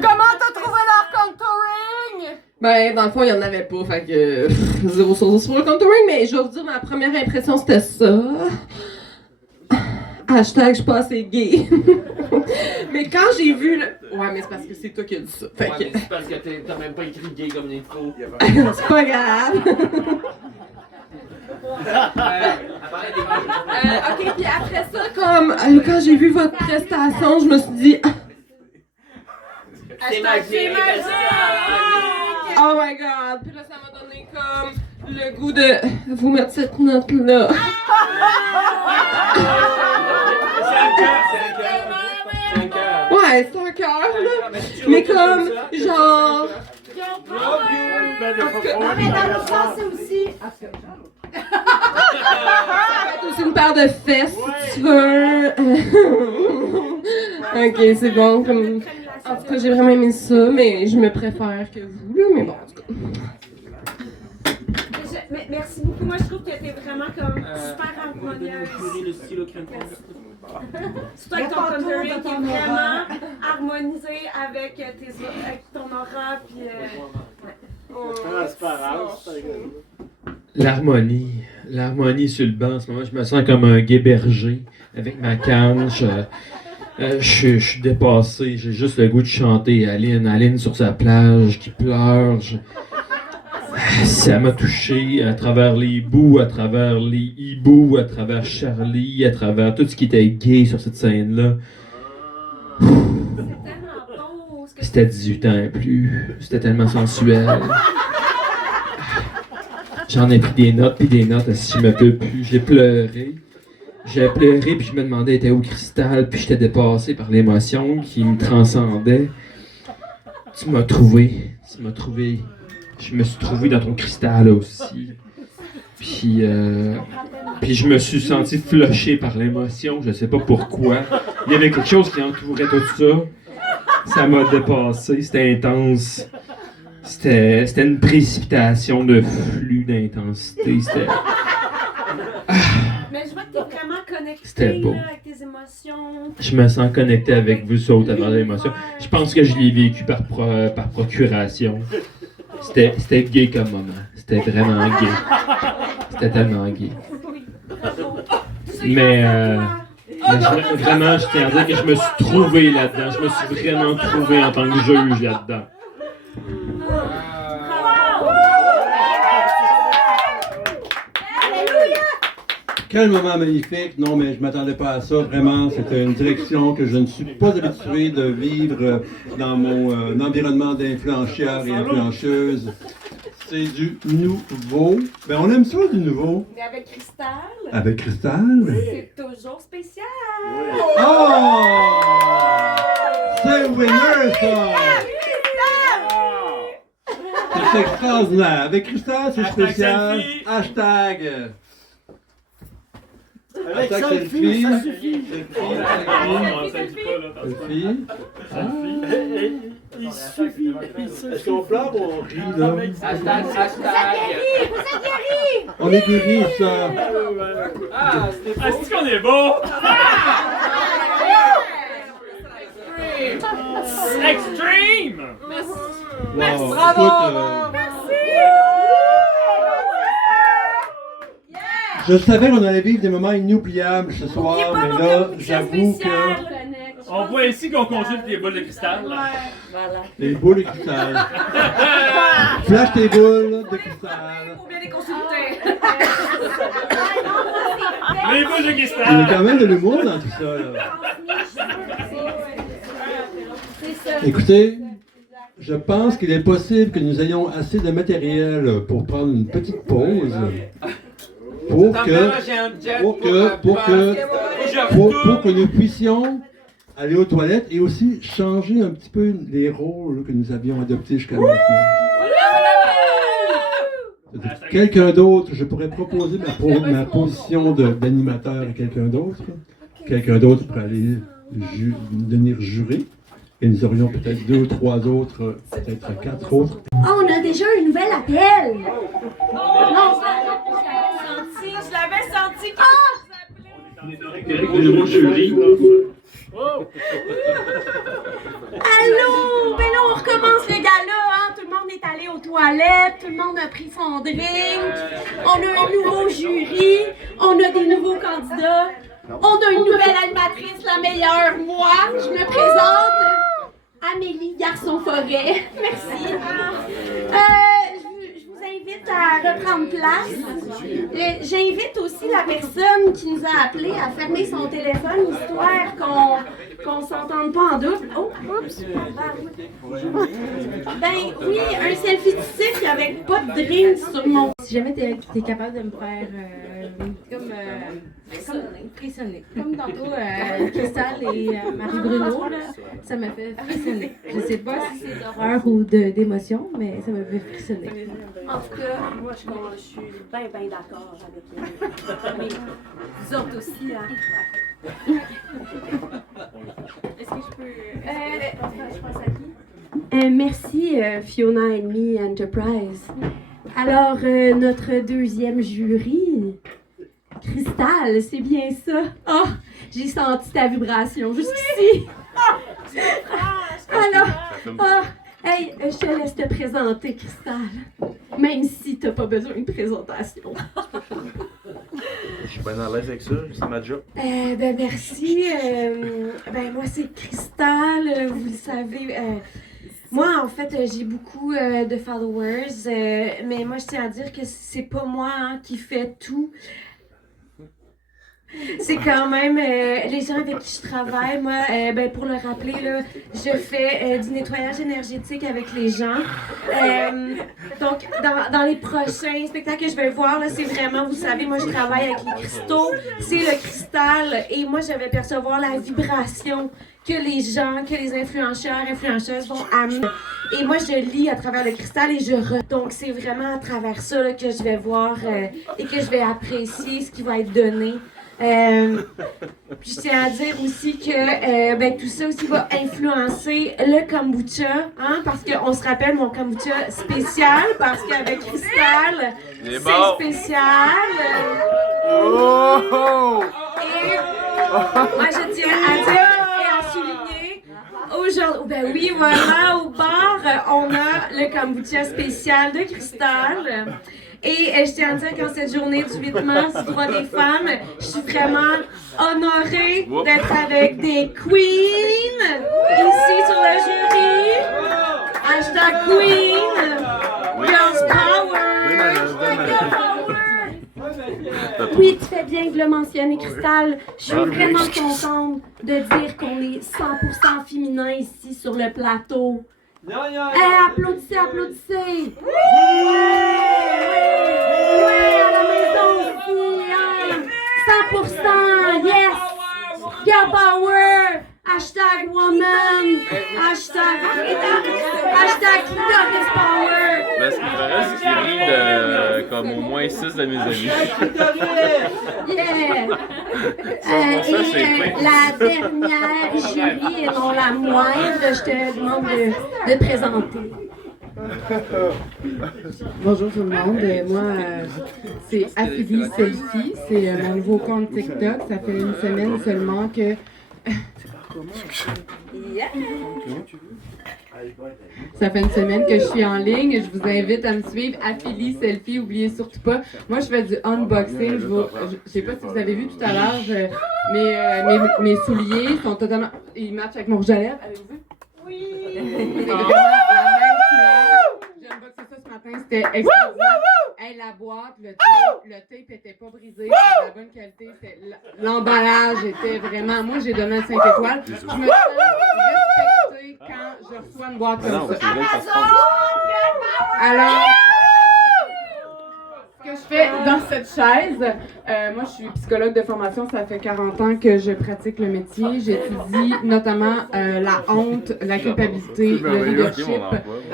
Comment t'as trouvé leur contouring? Ben, dans le fond, il n'y en avait pas, fait que 0 sur 10 sur le contouring, mais je vais vous dire, ma première impression, c'était ça. Hashtag, je suis pas assez gay. Mais quand j'ai vu le... Ouais, mais c'est parce que c'est toi qui as dit ça. Fait Ouais, que... mais c'est parce que t'as même pas écrit gay comme il faut. C'est pas grave. Ok, puis après ça, comme quand j'ai vu votre prestation, je me suis dit... C'est magique! Oh my god! Puis là, ça m'a donné comme le goût de vous mettre cette note-là. Ouais, c'est un cœur, là. Mais comme, genre... Mais dans le sens, c'est aussi... Ça peut être aussi une paire de fesses, si tu veux. Ok, c'est bon. Comme... En tout cas, j'ai vraiment aimé ça, mais je me préfère que vous, là, mais bon, en tout cas. Merci beaucoup. Moi, je trouve que t'es vraiment comme super harmonieuse. Le stylo crème. Surtout avec ton contouring qui est vraiment harmonisé avec ton aura. Puis, Transparence. L'harmonie sur le banc, en ce moment, je me sens comme un gay berger avec ma canne. Je suis dépassé, j'ai juste le goût de chanter Aline sur sa plage qui pleure. Ça m'a touché à travers les bouts, à travers les hiboux, à travers Charlie, à travers tout ce qui était gay sur cette scène-là. C'était 18 ans et plus, c'était tellement sensuel. J'en ai pris des notes, si je me peux plus. J'ai pleuré puis je me demandais était où Cristal, puis j'étais dépassé par l'émotion qui me transcendait. Tu m'as trouvé. Je me suis trouvé dans ton cristal aussi. Puis je me suis senti flushé par l'émotion, je sais pas pourquoi. Il y avait quelque chose qui entourait tout ça. Ça m'a dépassé, c'était intense. C'était une précipitation de flux d'intensité. Mais je vois que t'es vraiment C'était connecté beau. là, avec tes émotions. Je me sens connecté avec vous autres à travers l'émotion. Je pense que je l'ai vécu par procuration. C'était gay comme moment. C'était vraiment gay. C'était tellement gay. Mais vraiment, je tiens à dire que je me suis trouvé là-dedans. Je me suis vraiment trouvé en tant que juge là-dedans. Quel moment magnifique! Non, mais je ne m'attendais pas à ça, vraiment. C'était une direction que je ne suis pas habitué de vivre dans mon environnement d'influenceurs et influenceuses. C'est du nouveau. Ben, on aime ça, du nouveau. Mais avec Cristal. Avec Cristal? C'est toujours spécial. Oh! C'est winner, ça! C'est extraordinaire. Avec Cristal, c'est spécial. Hashtag. Avec Hashtag selfie, ça selfie. suffit. Selfie. Il suffit. Est-ce qu'on pleure ou on rit, là? Hashtag. Vous êtes guéris! On est guéris, ça. Ah, c'était Ah, c'est qu'on est beau! Extreme! Wow. Bravo! Écoute, Merci! je savais qu'on allait vivre des moments inoubliables ce soir, N'oubliez pas mais nos là, connexions j'avoue que spéciales. On voit ici qu'on consulte les boules de cristal. Voilà. les boules de cristal. Flash tes boules de cristal. Faut bien les consulter. Les boules de Il y a cristal! quand même de l'humour dans tout ça, là. C'est ça. Écoutez, je pense qu'il est possible que nous ayons assez de pour prendre une petite pause. Pour que nous puissions aller aux toilettes et aussi changer un petit peu les rôles que nous avions adoptés jusqu'à maintenant. Quelqu'un d'autre, je pourrais proposer ma position d'animateur à quelqu'un d'autre. Quelqu'un d'autre pour aller devenir juré. Et nous aurions peut-être 2 ou 3 autres, peut-être 4 autres. Oh, on a déjà un nouvel appel! Je l'avais senti. Le nouveau jury. Allô? Ben là, on recommence le gala, hein? Tout le monde est allé aux toilettes, tout le monde a pris son drink, on a un nouveau jury, on a des nouveaux candidats, on a une nouvelle animatrice, la meilleure, moi, je me présente, Amélie Garçon-Forêt, merci. Je vous invite à reprendre place. J'invite aussi la personne qui nous a appelés à fermer son téléphone, histoire qu'on s'entende pas en double. Oh, oups! Ben oui, un selfie de cycle avec pas de drink sur mon... Si jamais t'es capable de me faire frissonner. Comme tantôt, Cristal et Marie-Bruno, là, ça m'a fait frissonner. Je sais pas si c'est d'horreur ou d'émotion, mais ça m'a fait frissonner. En tout cas, moi, je suis bien d'accord avec elle. Mais vous autres aussi, hein? Est-ce que je peux... je passe à qui? Merci, Fiona Me Enterprise. Alors, notre deuxième jury, Cristal, c'est bien ça? Oh, j'ai senti ta vibration jusqu'ici. Alors, hey, je te laisse te présenter, Cristal. Même si t'as pas besoin de présentation. Je suis bien à l'aise avec ça, c'est ma job. Merci. Moi, c'est Cristal, vous le savez. Moi, en fait, j'ai beaucoup de followers, mais moi, je tiens à dire que c'est pas moi qui fais tout. C'est quand même les gens avec qui je travaille. Moi, pour le rappeler, là, je fais du nettoyage énergétique avec les gens. Donc, dans les prochains spectacles que je vais voir, là, c'est vraiment, vous savez, moi, je travaille avec les cristaux. C'est le cristal. Et moi, je vais percevoir la vibration que les gens, que les influenceurs, influenceuses vont amener. Et moi, je lis à travers le cristal et donc, c'est vraiment à travers ça là, que je vais voir et que je vais apprécier ce qui va être donné. Puis je tiens à dire aussi que tout ça aussi va influencer le kombucha, hein, parce qu'on se rappelle mon kombucha spécial, parce qu'avec Cristal, c'est spécial. Et moi je tiens à dire et à souligner, aujourd'hui, voilà, au bar, on a le kombucha spécial de Cristal. Et je tiens à dire qu'en cette journée du 8 mars, du droit des femmes, je suis vraiment honorée d'être avec des queens ici sur le jury. #Queen, Girls Power. Oui, tu fais bien de le mentionner, Cristal. Je suis vraiment contente de dire qu'on est 100% féminin ici sur le plateau. Applaudissez, applaudissez! À la maison aussi, 100%, yes! Girl power! #woman! #TikTok is power! Ben, ce qui me paraît, c'est qu'il rit de comme au moins 6 de mes amis. Yeah! Et la dernière jury, et non la moindre, je te demande de te présenter. Bonjour tout le monde, moi c'est Affili Selfie, c'est mon nouveau compte TikTok, ça fait une semaine seulement que... Ça fait une semaine que je suis en ligne et je vous invite à me suivre, Affili Selfie, n'oubliez surtout pas. Moi je fais du unboxing, je sais pas si vous avez vu tout à l'heure, mes souliers sont totalement... Ils matchent avec mon rouge à lèvres, avez-vous vu? Oui! C'est vraiment la même couleur. J'ai unboxé ça ce matin, c'était extraordinaire. Hey, la boîte, le tape était pas brisé, c'était de la bonne qualité, l'emballage était vraiment... Moi, j'ai donné un 5 étoiles. Je me sens respectée quand je reçois une boîte comme ça. Alors... Ce que je fais dans cette chaise, moi je suis psychologue de formation, ça fait 40 ans que je pratique le métier. J'étudie notamment la honte, la culpabilité, le leadership.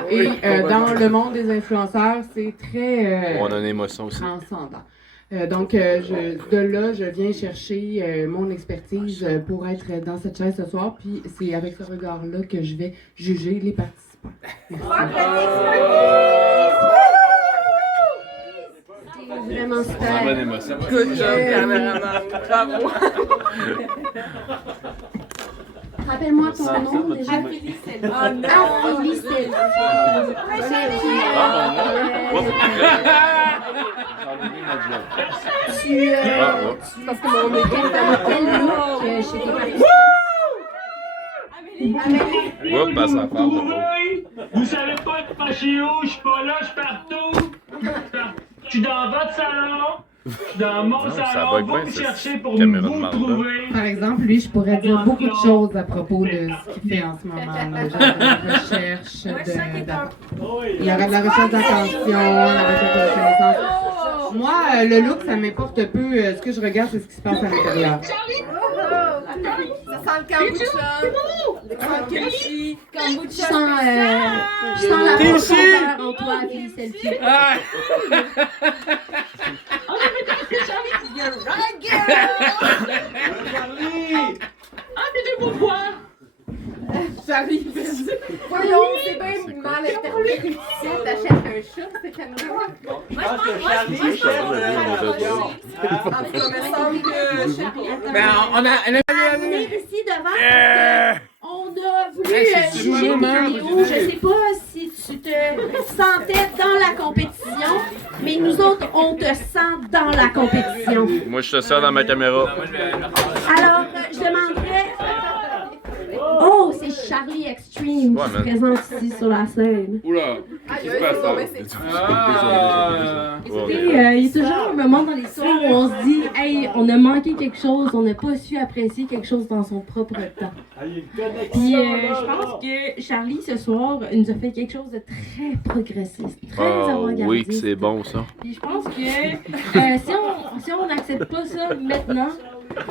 Et dans le monde des influenceurs, c'est très on a une émotion aussi. transcendant. Donc de là, je viens chercher mon expertise pour être dans cette chaise ce soir. Puis c'est avec ce regard-là que je vais juger les participants. Vraiment super. Bonne émotion. Good job, caméraman. Bravo. Rappelle-moi ton nom déjà. Affili Selfie. Affili Selfie. Parce que mon équipe a tel look chez tes participants. Oups, passe à part. Vous savez pas de fâcher où? Je suis pas là, je suis partout. Je suis dans votre salon. Je suis dans mon salon. Vous me cherchez pour vous trouver. Par exemple, lui, je pourrais dire beaucoup de choses à propos de ce qu'il fait en ce moment. Là, genre de la recherche, il y aurait de la recherche d'attention, la recherche de reconnaissance. Moi, le look, ça m'importe peu. Ce que je regarde, c'est ce qui se passe à l'intérieur. Ça sent le kombucha. Le kimchi. Je sens la profondeur en toi, Affili Selfie. You're right, girl. venir ici devant parce qu'on a voulu juger tes vidéos. Je sais pas si tu te sentais dans la compétition, mais nous autres, on te sent dans la compétition. Moi, je te sers dans ma caméra. Alors, je demanderais... Oh, c'est Charlie Extreme qui se présente ici sur la scène. Oula, qu'est-ce qui se passe là? Il y a toujours un moment dans l'histoire où on se dit « Hey, on a manqué quelque chose, on n'a pas su apprécier quelque chose dans son propre temps. » Puis je pense que Charlie, ce soir, nous a fait quelque chose de très progressiste, très avant-gardiste. Oui, que c'est bon ça. Puis je pense que si on n'accepte pas ça maintenant,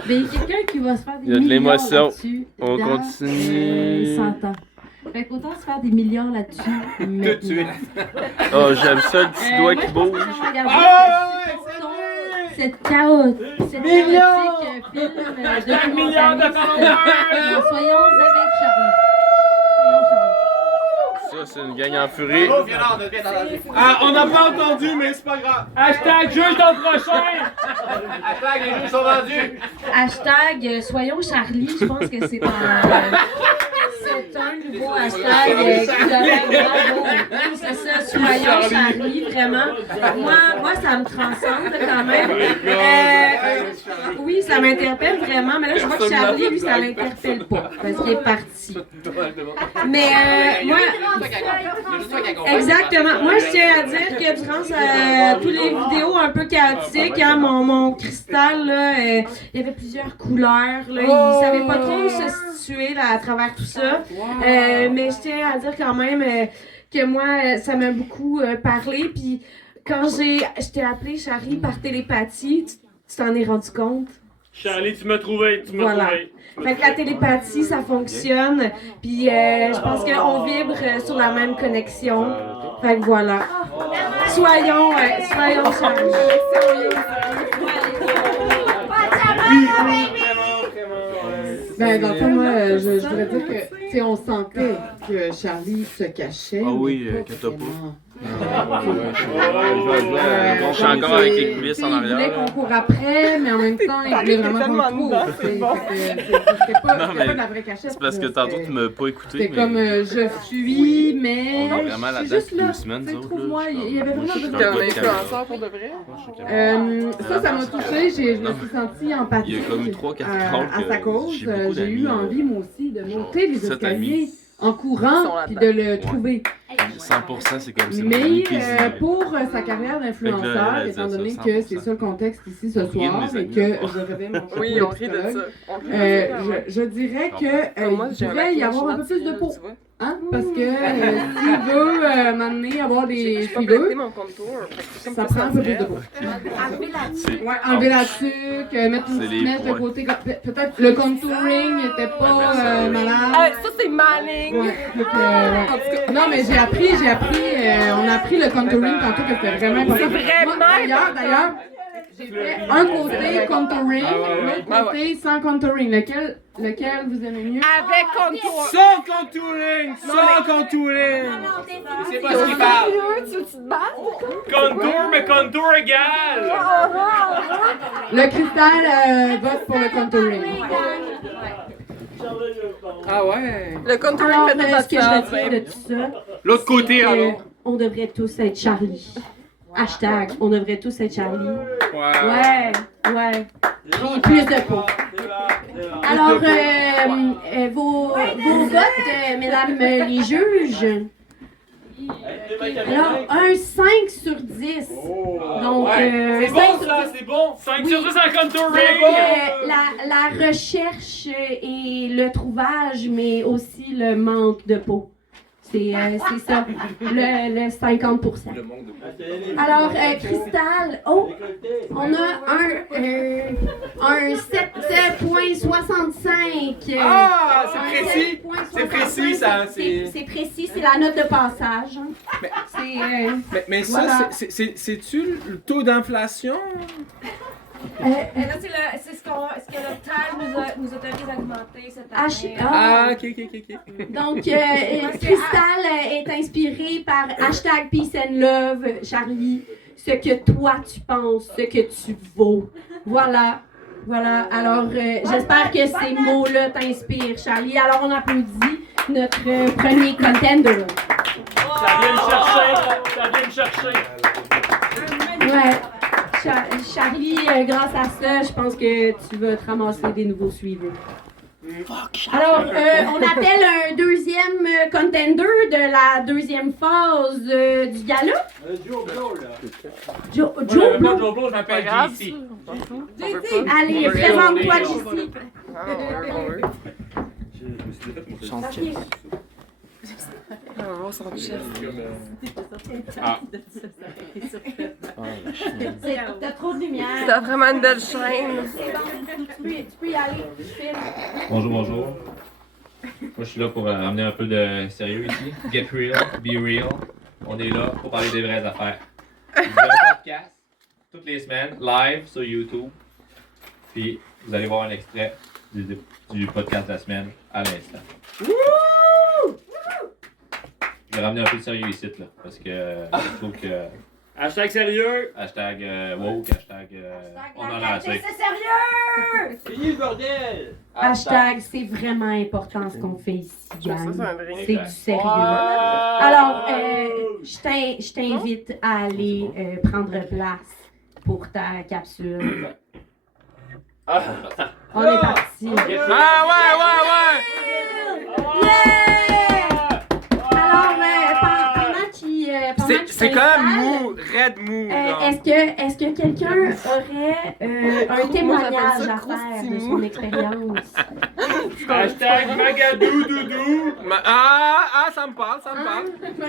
ben, il y a quelqu'un qui va se faire des Il y a de milliards l'émotion. là-dessus. On dans, continue. 100 ans. Fait qu'autant se faire des milliards là-dessus maintenant. Tout de suite. Oh, j'aime ça, le petit doigt qui bouge. Cette chaotique film de milliard de followers! Soyons avec Charlie. Ça, c'est une gang en furie. Ah, on n'a pas entendu, mais c'est pas grave. Hashtag juge ton prochain! Hashtag les jeux sont vendus! Hashtag Soyons Charlie, je pense que c'est un nouveau hashtag qui devrait bravo. Oui, c'est ça, Soyons Charlie, vraiment. Moi, ça me transcende quand même. Oui, ça m'interpelle vraiment, mais là, je vois que Charlie, lui, ça l'interpelle pas, parce qu'il est parti. Mais moi... Exactement. Moi, je tiens à dire que durant toutes les vidéos un peu chaotiques, hein, mon cristal, là, il y avait plusieurs couleurs. Là, il savait pas trop où se situer là, à travers tout ça. Mais je tiens à dire quand même que moi, ça m'a beaucoup parlé. Puis quand je t'ai appelé Charlie par télépathie, tu t'en es rendu compte? Charlie, tu m'as trouvé, Voilà. Fait que la télépathie, ça fonctionne. Puis je pense qu'on vibre sur la même connexion. Fait que voilà. Soyons Charlie. Ben, dans le fond, moi, je voudrais dire que, tu sais, on sentait que Charlie se cachait. Ah oui, mais pas que t'as pas. vraiment. Je suis encore avec les coulisses en Il voulait arrière. qu'on court après, mais en même temps, il voulait vraiment qu'on le trouve. C'était pas de la vraie cachette. C'est parce que tantôt tu m'as pas écouté. C'était comme je fuis, mais. On est vraiment là-dedans depuis 2 semaines, nous autres. Trouve-moi, il y avait vraiment besoin T'es un influenceur pour de vrai? ça m'a touché. Je me suis sentie empathique. Il y a comme 3-4 ans à sa cause. J'ai eu envie, moi aussi, de monter les Sept escaliers amis. en courant puis de le trouver. 100%, c'est comme ça. Mais pour sa carrière d'influenceur, étant donné que c'est ça le contexte ici ce soir et que je réveille mon chapeau Oui, on rit de ça. je dirais que pourrait y avoir un peu plus de peau. Hein? Parce que s'il veut m'amener à avoir des cheveux, ça prend un peu plus de peau. Ouais, enlever la tuque, mettre une petite mèche de côté. Peut-être le contouring n'était pas malade. Ça, c'est ma ligne! Non, mais j'ai appris, on a appris le contouring tantôt que c'était vraiment important. C'est vraiment D'ailleurs, j'ai fait un côté contouring, l'autre côté sans contouring. Lequel vous aimez mieux? Avec contour! Sans contouring! Sans contouring! C'est pas ce qu'il parle! Tu veux-tu te battre? Contour, mais contour égal! Le cristal vote pour le contouring. Ah ouais! Le contouring Alors, fait de ce que je notre retiens de tout ça, L'autre côté, c'est alors! qu'on devrait tous être Charlie. Hashtag, on devrait tous être Charlie. Ouais! Ouais. Puis plus de peau. Alors, vos votes, mesdames les juges. Alors, un 5 sur 10. Donc, C'est 5 bon sur ça, 10. c'est bon! 5 sur 10 en contouring! La recherche et le trouvage, mais aussi le manque de peau. C'est ça, le 50%. Alors, Cristal, on a un 7.65. Ah, c'est précis! C'est précis, ça! C'est précis, c'est la note de passage. Hein. Mais Voilà. ça, c'est-tu le taux d'inflation? Là, c'est ce que le TAL nous autorise à augmenter cette année. Ah, ok. Donc, Cristal est inspiré par hashtag Peace and Love, Charlie. Ce que toi tu penses, ce que tu vaux. Voilà. Voilà, alors j'espère que ces mots-là t'inspirent, Charlie. Alors on applaudit notre premier contender. Ça vient me chercher. Ouais. Charlie, grâce à ça, je pense que tu vas te ramasser des nouveaux suivants. Alors, on appelle un deuxième contender de la deuxième phase du gala. Joe Blow, là. Joe Joe Blow. Blow, je m'appelle JC. Allez, présente-toi, JC. On va voir son chest. T'as trop de lumière. T'as vraiment une belle chaîne. Tu peux y aller. Bonjour. Moi, je suis là pour ramener un peu de sérieux ici. Get real, be real. On est là pour parler des vraies affaires. Vous avez un podcast toutes les semaines, live sur YouTube. Puis, vous allez voir un extrait du podcast de la semaine à l'instant. Je vais ramener un peu de sérieux ici, là, parce que je trouve que... Hashtag sérieux! Hashtag woke, hashtag on en a assez. C'est sérieux! Fini le bordel! Hashtag, c'est vraiment important ce qu'on fait ici, gang. C'est du sérieux. Wow! Alors, je t'invite à aller prendre place pour ta capsule. On est parti. Ouais! Alors, pendant qu'il C'est quand même mou, raide mou. est-ce que quelqu'un aurait un témoignage à faire de son expérience? Hashtag Magadou Doudou! Ça me parle.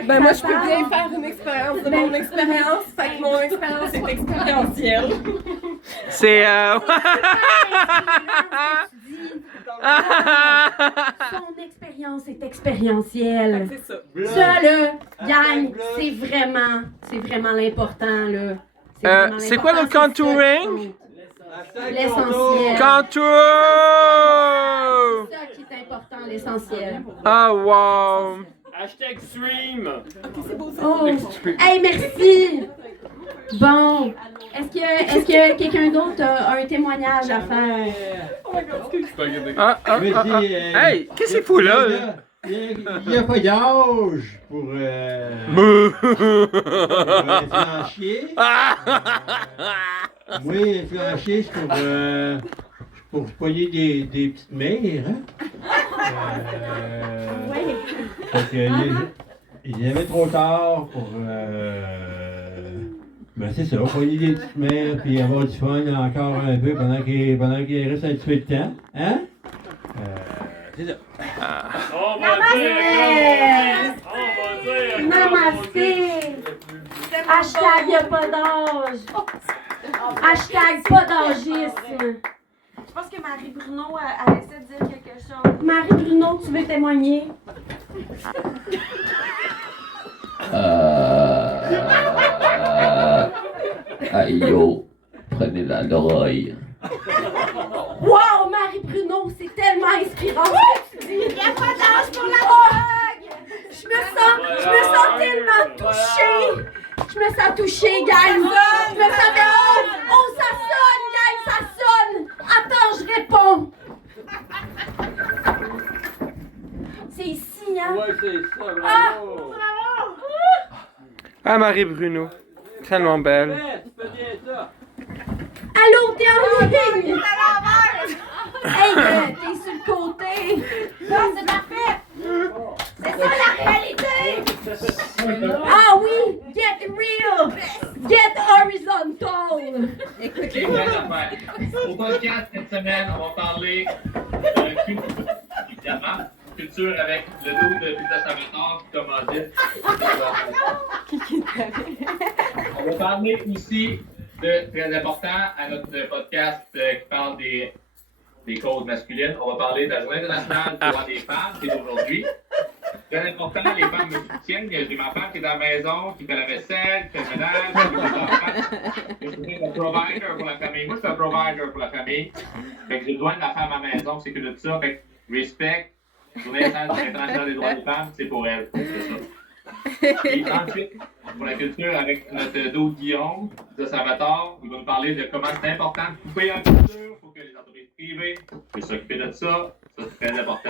Ben moi, je peux bien faire une expérience de mon expérience. Fait que mon expérience est expérientielle. C'est Son expérience est expérientielle. C'est ça. Ça, là, gang, c'est vraiment l'important, là. c'est quoi le contouring? L'essentiel. Contour! C'est ça qui est important, l'essentiel. Ah, wow! Hashtag stream! Oh! Hey, merci! Bon, est-ce que quelqu'un d'autre a un témoignage à faire? Hey, qu'est-ce qu'il faut là? Il n'y a pas d'âge pour influencier. Moi, influencier, c'est pour poigner des petites mères. Il est jamais trop tard pour... Ben c'est ça, poigner des petites mères puis avoir du fun encore un peu pendant qu'il reste un petit peu de temps. Hein? C'est ça. On va dire! Namasté! Hashtag y'a pas d'âge! Hashtag pas d'âgisme! Je pense que Marie Bruno, elle essaie de dire quelque chose. Marie Bruno, tu veux témoigner? Aïe yo, prenez la drogue. Wow, Marie Bruno, c'est tellement inspirant ce que tu dis! Y'a pas d'âge pour la drogue! Je me sens tellement touchée! Je me sens touchée, gang! Je me sens... Oh, ça sonne, gang, ça sonne! Attends, je réponds! C'est ici, hein? Ouais, c'est ça, bravo! Ah! Ah, Marie Bruno, tellement belle. Tu fais bien ça! Allô, t'es en ligne! Hey, t'es sur le côté! Non, c'est parfait! C'est ça la réalité! Ah oui! Get real! Get horizontal! Ok, vraie affaire. Au podcast cette semaine, on va parler de culture, évidemment. Culture avec le dos de Pizza Salvatore qui commandite. On va parler aussi de très important à notre podcast qui parle des causes masculines. On va parler de la Journée internationale des droits des femmes, c'est aujourd'hui. Très important, les femmes me soutiennent. J'ai ma femme qui est à la maison, qui fait la vaisselle, qui fait le ménage, qui fait les enfants. Je suis un provider pour la famille. Moi, je suis un provider pour la famille. Fait que j'ai besoin de la femme à la maison, c'est que de ça. Fait que respect. Journée internationale des droits des femmes, c'est pour elle. C'est ça. Et ensuite, pour la culture avec notre d'autre Guillaume, de Salvatore. Il va nous parler de comment c'est important de couper la culture. Il faut que les entreprises privées puissent s'occuper de ça. Ça, c'est très important.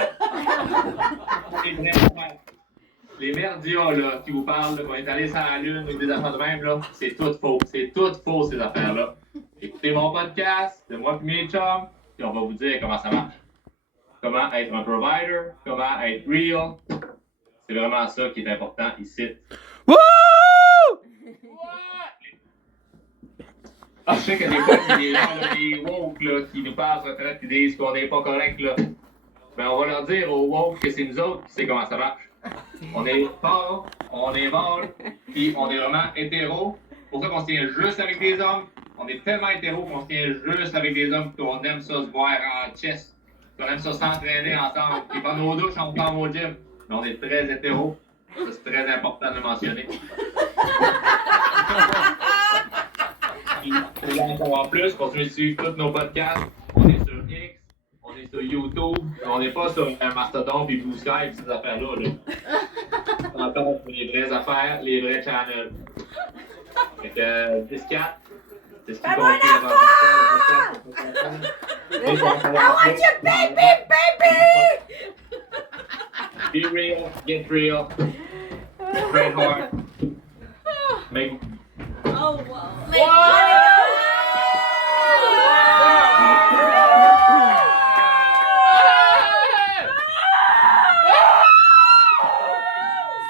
Les merdias là, qui vous parlent, qu'on est allé sur la Lune ou des affaires de même, là, c'est tout faux. C'est tout faux, ces affaires-là. Écoutez mon podcast, de moi et mes chums, puis on va vous dire comment ça marche. Comment être un provider, comment être real. C'est vraiment ça qui est important ici. Wouh! Ah, je sais que des fois, il y a des woke là, qui nous passent retraite et disent qu'on n'est pas correct là. Ben, on va leur dire aux woke que c'est nous autres qui sait comment ça marche. On est fort, on est mort, puis on est vraiment hétéro. C'est pour ça qu'on se tient juste avec des hommes. On est tellement hétéro qu'on se tient juste avec des hommes qu'on aime ça se voir en chest. Qu'on aime ça s'entraîner ensemble. Puis pendant nos douches, on part au gym. Mais on est très hétéro. Ça, c'est très important de le mentionner. Et là, en plus, continuez de suivre tous nos podcasts. On est sur X, on est sur YouTube. On n'est pas sur un Mastodon et Blue Sky et ces affaires-là. Là. Encore les vraies affaires, les vrais channels. Fait que 10-4. C'est ce qui compte. I want your baby, baby! Be real, get real. Pray hard. Make. Oh, wow.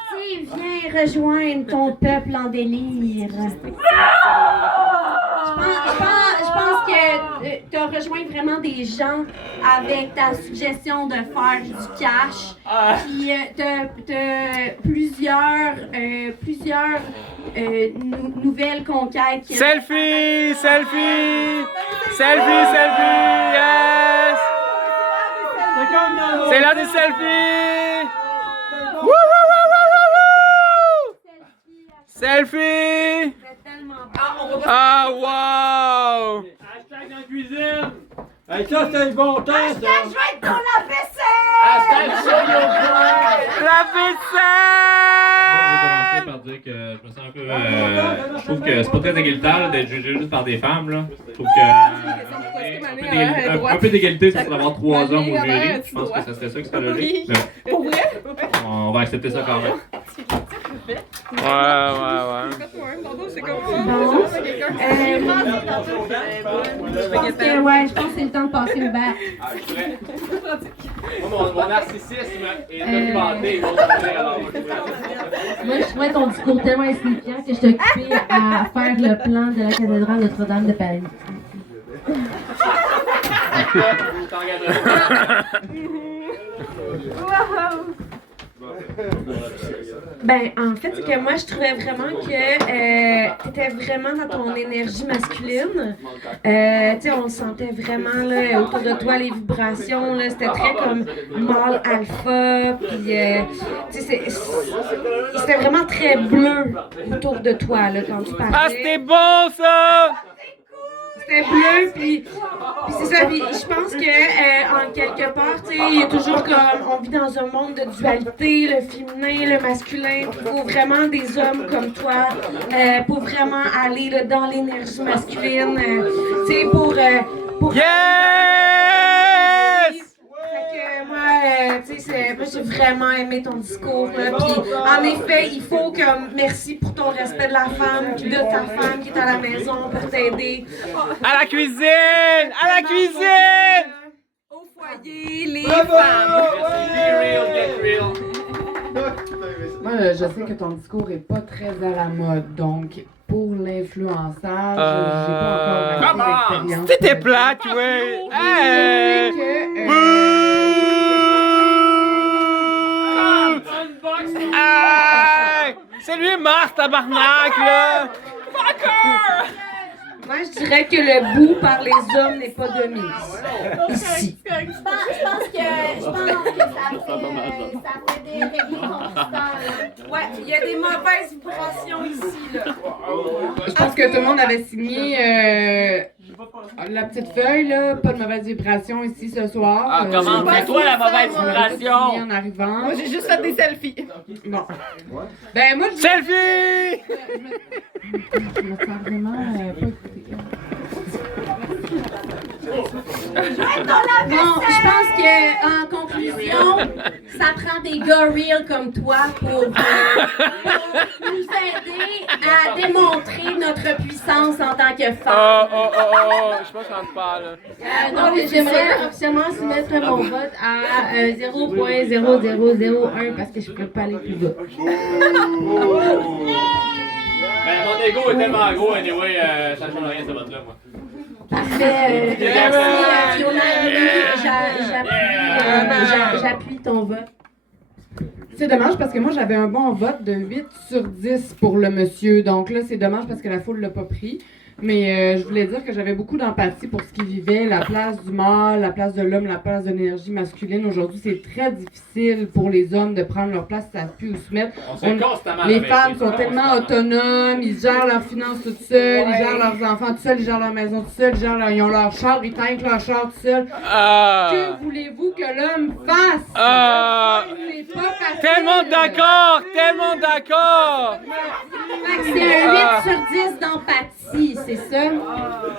Steve, viens rejoindre ton peuple en délire. Je pense que tu as rejoint vraiment des gens avec ta suggestion de faire du cash. Puis t'as plusieurs nouvelles conquêtes. Selfie! Selfie! Selfie! Selfie! Yes! C'est l'heure des selfies! Wouh, wouh, wouh, wouh, wouh! Selfie! Ah, wow! Hashtag dans la cuisine! Hey, ça, c'est le bon temps, ça! Je vais être pour la vaisselle! Hashtag show your pride! La Je vais commencer par dire que je me sens un peu. Je trouve que c'est pas très égalitaire d'être jugé juste par des femmes. Là. Je trouve que. Un peu d'égalité, c'est d'avoir 3 hommes au jury. Je pense que ça serait ça qui serait logique. Mais Pour vrai? on va accepter ça quand même. Ouais. C'est comme Je pense que c'est le temps de passer le bac. Mon narcissisme est documenté. Moi, je trouvais ton discours tellement insignifiant que je t'ai occupé à faire le plan de la cathédrale Notre-Dame de Paris. Ben, en fait, c'est que moi, je trouvais vraiment que t'étais vraiment dans ton énergie masculine. Tu sais, on sentait vraiment, là, autour de toi, les vibrations, là, c'était très comme mâle alpha, puis, tu sais, c'était vraiment très bleu autour de toi, là, quand tu parlais. Ah, c'était bon, ça! C'était bleu, puis c'est ça, puis je pense que, en quelque part, tu sais, il y a toujours comme, on vit dans un monde de dualité, le féminin, le masculin, il faut vraiment des hommes comme toi, pour vraiment aller, là, dans l'énergie masculine, tu sais, pour Yes! Fait que moi, tu sais, moi j'ai vraiment aimé ton discours, là, puis en effet, il faut que, merci pour ton respect de la femme, puis de ta femme qui est à la maison pour t'aider. À la cuisine! À la cuisine! Au foyer, les femmes. Be real, get real. Moi, je sais que ton discours est pas très à la mode, donc pour l'influençage, j'ai pas encore assez d'expérience. C'était plate, ouais! Hey! Hey! C'est lui Mars, tabarnak, là! Fucker! Moi, je dirais que le bout par les hommes n'est pas de mise. Ici. Je pense que ça fait des règles constants. Ouais, il y a des mauvaises vibrations ici, là. Je pense que tout le monde avait signé La petite feuille, là, pas de mauvaise vibration ici ce soir. Ah, comment fais-toi la mauvaise vibration? En arrivant. Moi, j'ai juste fait des selfies. Bon. Ben, moi, je... Selfie! Je me sens vraiment pas écoutée. Bon, je pense que en conclusion, ça prend des gars real comme toi pour nous aider à démontrer notre puissance en tant que femme. Oh, je pense qu'on te parle. Donc, j'aimerais officiellement soumettre mon vote à 0.0001 parce que je ne peux pas aller plus bas. Ben, mon ego est tellement gros, anyway, ça ne change rien ce vote-là, moi. Parfait. Merci, Fiona. J'appuie ton vote. C'est dommage parce que moi, j'avais un bon vote de 8 sur 10 pour le monsieur. Donc là, c'est dommage parce que la foule l'a pas pris. Mais je voulais dire que j'avais beaucoup d'empathie pour ce qu'il vivait, la place du mâle, la place de l'homme, la place de l'énergie masculine. Aujourd'hui, c'est très difficile pour les hommes de prendre leur place, ça plus où se mettre. Les femmes sont tellement autonomes, ils gèrent leurs finances toutes seules, ils gèrent leurs enfants tout seuls, ils gèrent leur maison tout seuls, ils ont leur char, ils tankent leur char tout seuls. Que voulez-vous que l'homme fasse? C'est pas facile. Tellement d'accord! Tellement d'accord! C'est un 8 sur 10 d'empathie, c'est ça?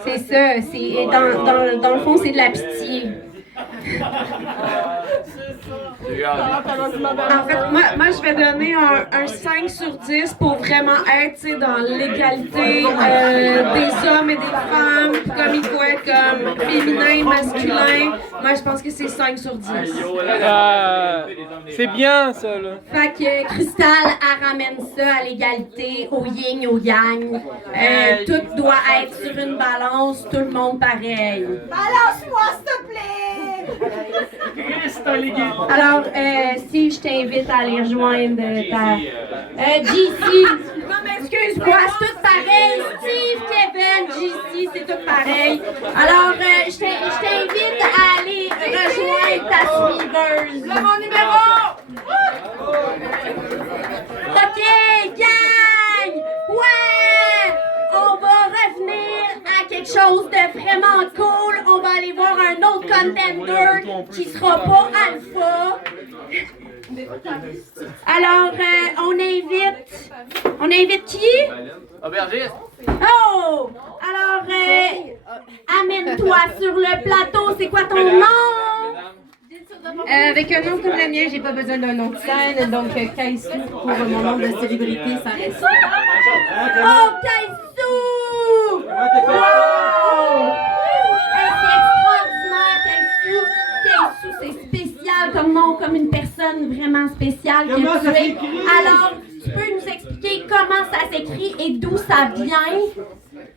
C'est ça. Dans le fond, c'est de la pitié. En fait, moi je vais donner un 5 sur 10 pour vraiment être dans l'égalité des hommes et des femmes, comme il faut être comme féminin, masculin. Moi je pense que c'est 5 sur 10. C'est bien ça là. Fait que Crystal, elle ramène ça à l'égalité, au yin, au yang. Tout doit être sur une balance, tout le monde pareil. Balance-moi, s'il te plaît! Alors, Steve, je t'invite à aller rejoindre ta... JC. Non, mais excuse-moi, c'est tout pareil. Steve, Kevin, JC, c'est tout pareil. Alors, je t'invite à aller rejoindre ta suiveuse. Là, mon numéro! OK, gang! Ouais! On va revenir à quelque chose de vraiment cool. On va aller voir un autre contender qui sera pas alpha. Alors, on invite qui? Aubergiste. Oh! Alors, amène-toi sur le plateau. C'est quoi ton nom? Avec un nom comme le mien, j'ai pas besoin d'un nom de scène, donc Kaïsou pour mon nom de célébrité, ça reste. Oh, Kaïsou! Wow! Hey, c'est extraordinaire, Kaïsou! Kaïsou, c'est spécial comme nom, comme une personne vraiment spéciale que Comment tu ça es. s'écrit? Alors, tu peux nous expliquer comment ça s'écrit et d'où ça vient?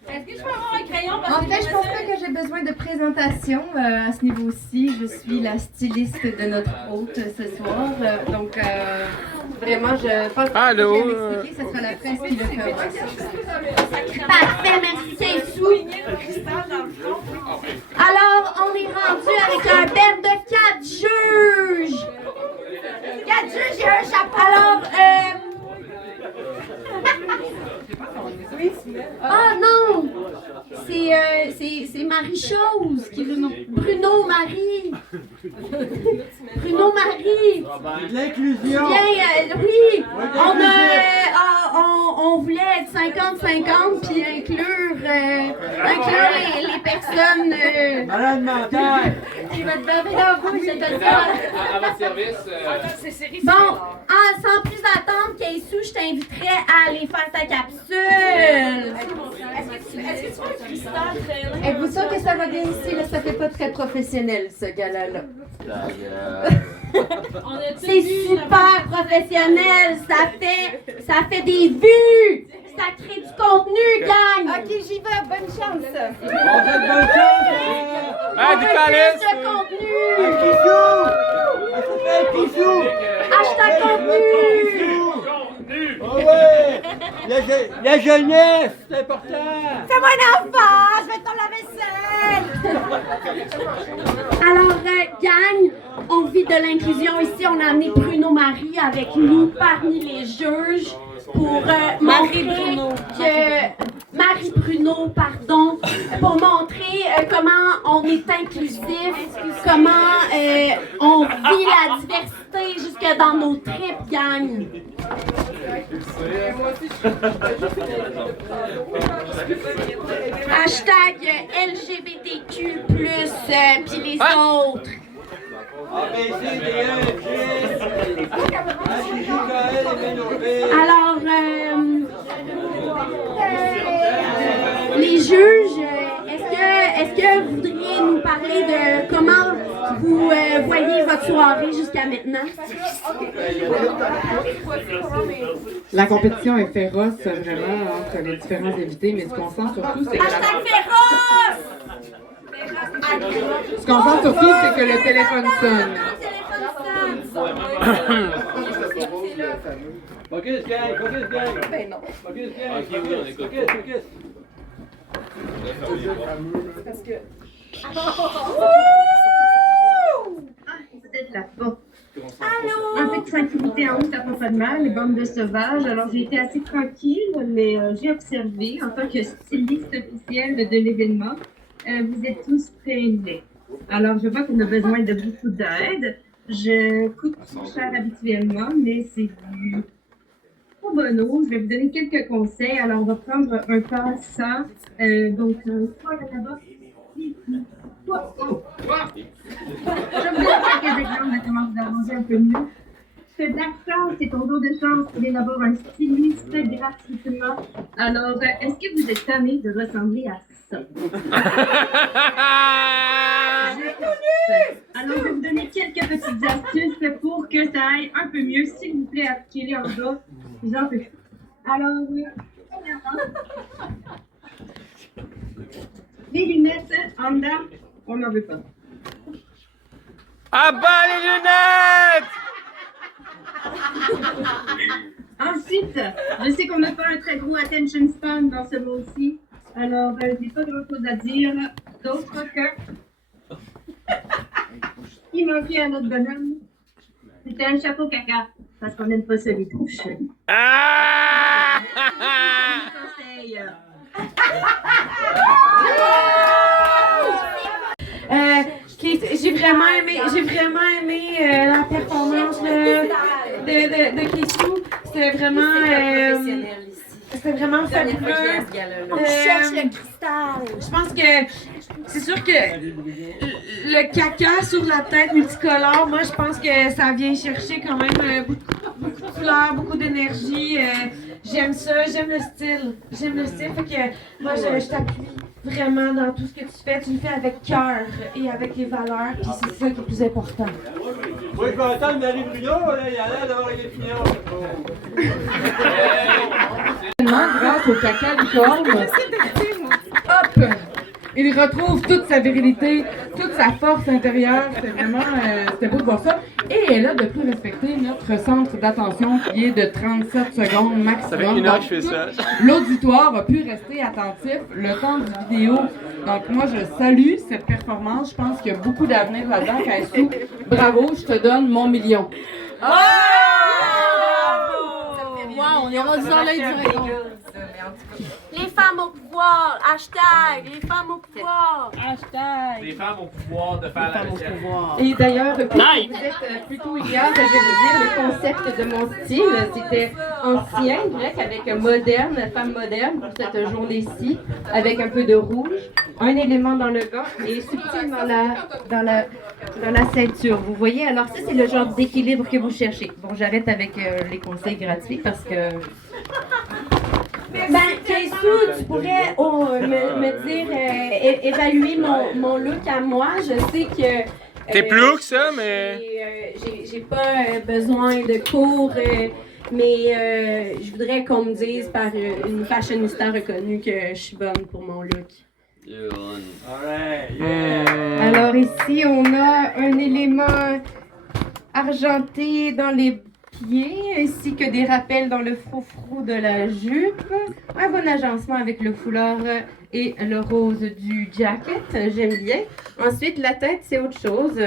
Est-ce que je peux avoir un crayon? En fait, je pense pas que j'ai besoin de présentation à ce niveau-ci. Je suis la styliste de notre hôte ce soir. Donc, vraiment, je pense que je vais m'expliquer. Ce sera la presse qui le fera. Parfait, merci, Kaïsou. Alors, on est rendu avec un band de 4 juges. 4 juges, j'ai un chapeau. Alors, ah non! C'est Marie-Chose qui veut nous... Bruno Marie! Bruno Marie! C'est de l'inclusion! Bien, oui! On voulait être 50-50 puis inclure les personnes... Malade mentale! qui va te baver dans la bouche, je te le dis. À votre service. Bon, sans plus attendre, Kaïsou, je t'inviterais à aller faire ta capsule. Est-ce que tu veux un cristal très long? Êtes-vous sûr que ça va bien ici? Là, ça fait pas très professionnel, ce gala-là. C'est super professionnel, ça fait des vues, ça crée du contenu, gang. Ok, j'y vais, bonne chance. Bonne chance! Ah, du calice! Plus de contenu. Kissou! Hashtag contenu. Oh ouais! La jeunesse, c'est important! Fais-moi un enfant, je vais te la vaisselle. Alors, gang, on vit de l'inclusion ici. On a amené Bruno Marie avec nous parmi les juges pour montrer que Marie Bruno, pardon, pour montrer comment on est inclusif, comment on vit la diversité jusque dans nos tripes, gang. Hashtag LGBTQ+, puis les autres. Alors, les juges, est-ce que vous voudriez nous parler de comment vous voyez votre soirée jusqu'à maintenant? La compétition est féroce, vraiment, entre les différents invités, mais ce qu'on sent surtout, c'est que Hashtag féroce! ce qu'on sent surtout, c'est que le téléphone sonne. Focus, gang! Focus, gang! Ben non. Focus, gang! Ok, oui, on écoute. Focus, focus! Parce que. Vous êtes là-bas. En fait, tranquillité en haut, ça fait pas de mal, les bandes de sauvages. Alors, j'ai été assez tranquille, mais j'ai observé, en tant que styliste officielle de l'événement, vous êtes tous très élevés. Alors, je vois qu'on a besoin de beaucoup d'aide. Je coûte plus cher habituellement, mais c'est du pro bono. Je vais vous donner quelques conseils. Alors, on va prendre un passant. Donc, soit là-bas, ici, soit je vais vous donner quelques exemples de comment vous arranger un peu mieux. C'est de la chance, c'est ton lot de chance pour d'avoir un styliste gratuitement. Alors, est-ce que vous êtes tanné de ressembler à ça? Alors, je vais vous donner quelques petites astuces pour que ça aille un peu mieux. S'il vous plaît, appliquez-les en bas. J'en peux. Alors, premièrement, les lunettes en dedans, on n'en veut pas. Ah bah les lunettes! Ensuite, je sais qu'on n'a pas un très gros attention span dans ce mot-ci. Alors, j'ai pas grand-chose à dire d'autre que... Il manquait à notre bonhomme. C'était un chapeau caca, parce qu'on n'aime pas celui trop chelou. Ah! Conseil. J'ai vraiment aimé la performance de Kessou. C'était vraiment fabuleux. On cherche le cristal. Je pense que c'est sûr que le caca sur la tête multicolore, moi je pense que ça vient chercher quand même beaucoup de couleurs, beaucoup d'énergie. J'aime ça, j'aime le style. Fait que moi je t'appuie vraiment dans tout ce que tu fais. Tu le fais avec cœur et avec les valeurs, puis c'est ça qui est le plus important. Moi, je vais attendre Marie Bruno, là, il a l'air d'avoir une opinion. Grâce au caca licorne, hop, il retrouve toute sa virilité, toute sa force intérieure. C'était vraiment, c'était beau de voir ça. Et elle a de plus respecter notre centre d'attention qui est de 37 secondes maximum. Ça fait 1 heure que je fais ça. L'auditoire a pu rester attentif le temps du vidéo. Donc moi, je salue cette performance. Je pense qu'il y a beaucoup d'avenir là-dedans. Kaissou, bravo, je te donne mon million. Wow, on est rendu dans l'œil du rayon. Les femmes au pouvoir, hashtag, les femmes au pouvoir. Hashtag. Les femmes ont pouvoir de faire la recherche. Et d'ailleurs, Nice. vous êtes plutôt hier, je vais vous dire le concept de mon style. C'était ancien, grec, avec moderne, femme moderne pour cette journée-ci, avec un peu de rouge, un élément dans le gant et subtil dans la ceinture. Vous voyez, alors ça, c'est le genre d'équilibre que vous cherchez. Bon, j'arrête avec les conseils gratuits parce que... Ben, Kaissou, tu pourrais me dire, évaluer mon look à moi. Je sais que... T'es plouc, ça, mais... J'ai pas besoin de cours, mais je voudrais qu'on me dise par une fashionista reconnue que je suis bonne pour mon look. Alors ici, on a un élément argenté dans les pieds, ainsi que des rappels dans le froufrou de la jupe. Un bon agencement avec le foulard et le rose du jacket, j'aime bien. Ensuite, la tête, c'est autre chose.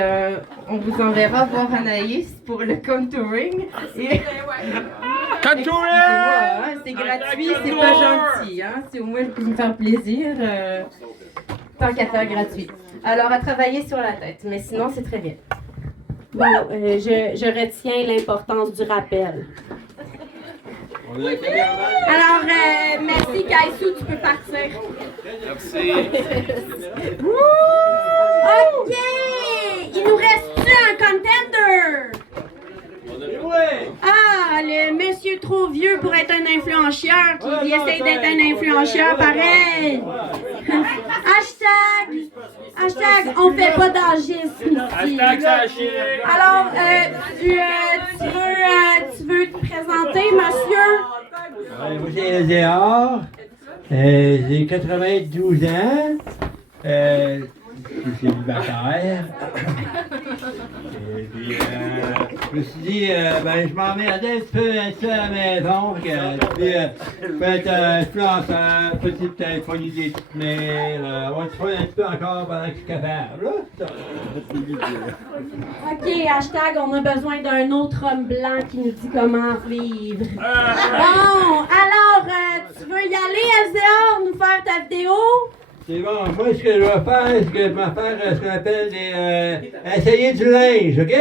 On vous enverra voir Anaïs pour le contouring. Et... Contouring! C'est gratuit, c'est pas gentil. Hein? C'est au moins pour me faire plaisir. Tant qu'à faire gratuit. Alors, à travailler sur la tête, mais sinon, c'est très bien. Bon, je retiens l'importance du rappel. Alors, merci Kaïsou, tu peux partir. Merci. OK! Il nous reste-tu un contender? Ah, le monsieur trop vieux pour être un influenceur qui essaie d'être un influenceur pareil. Hashtag, on fait pas d'agisme ici. Alors, tu veux te présenter, monsieur? Moi, c'est Lézéard. J'ai 92 ans. Je suis célibataire. Et puis, je me suis dit, je m'en vais un petit peu à la maison. Puis, je peux être influenceur, peut-être pogner des petites mails. On va se faire un petit peu encore pendant que je suis capable. Là. OK, hashtag, on a besoin d'un autre homme blanc qui nous dit comment vivre. Bon, alors, tu veux y aller, Lézéard, nous faire ta vidéo? C'est bon, moi ce que je vais faire, c'est que je vais faire ce qu'on appelle des essayer du linge, OK?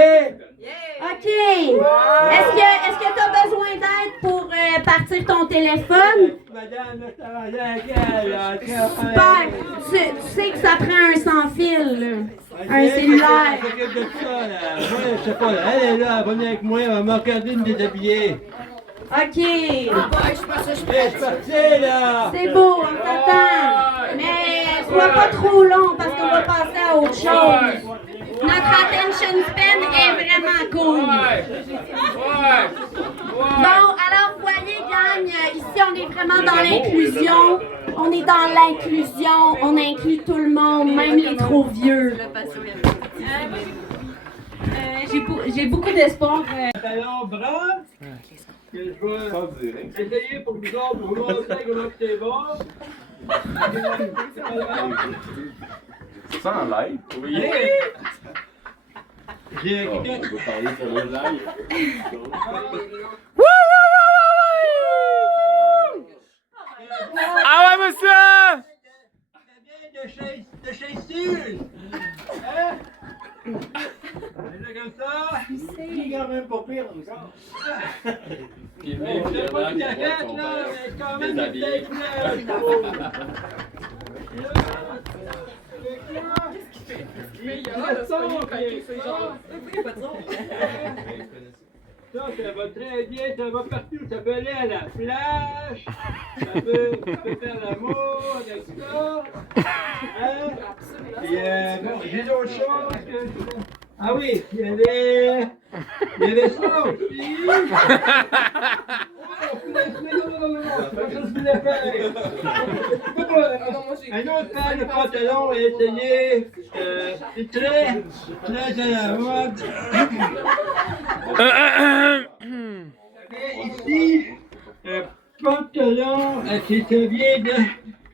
OK. Est-ce que tu as besoin d'aide pour partir ton téléphone? Madame, je t'avais avec elle, là. Super. Tu sais que ça prend un sans-fil, là. Un cellulaire. Je s'occupe de ça, là. Moi, je sais pas, elle est là, elle va venir avec moi, elle va me regarder me déshabiller. OK. Je suis parti, là. C'est beau, on t'attend. Mais sois pas trop long parce qu'on va passer à autre chose. Notre attention span est vraiment cool. Bon, alors, voyez, gang, ici, on est vraiment dans l'inclusion. On est dans l'inclusion. On inclut tout le monde, même les trop vieux. J'ai beaucoup d'espoir. Talon brun. Que je vais essayer pour vous autres, pour vous montrer comment c'est bon. C'est ça en live? Oui. J'ai on peut parler sur le live. Ah ouais, monsieur! De chez Sud! Hein? Là, comme ça. C'est quand même pas pire encore. C'est pas une jaquette, là, mais quand même une belle couleur. Mais il y a le son, c'est genre. Il pas de son. Ça va très bien, ça va partout. Ça peut aller à la plage, ça peut faire l'amour avec ça. Hein? Et bon, j'ai d'autres choses que... Ah oui, il y avait ça aussi. Un autre paire de pantalons à essayer. C'est très à la mode. Ici, pantalon qui te vient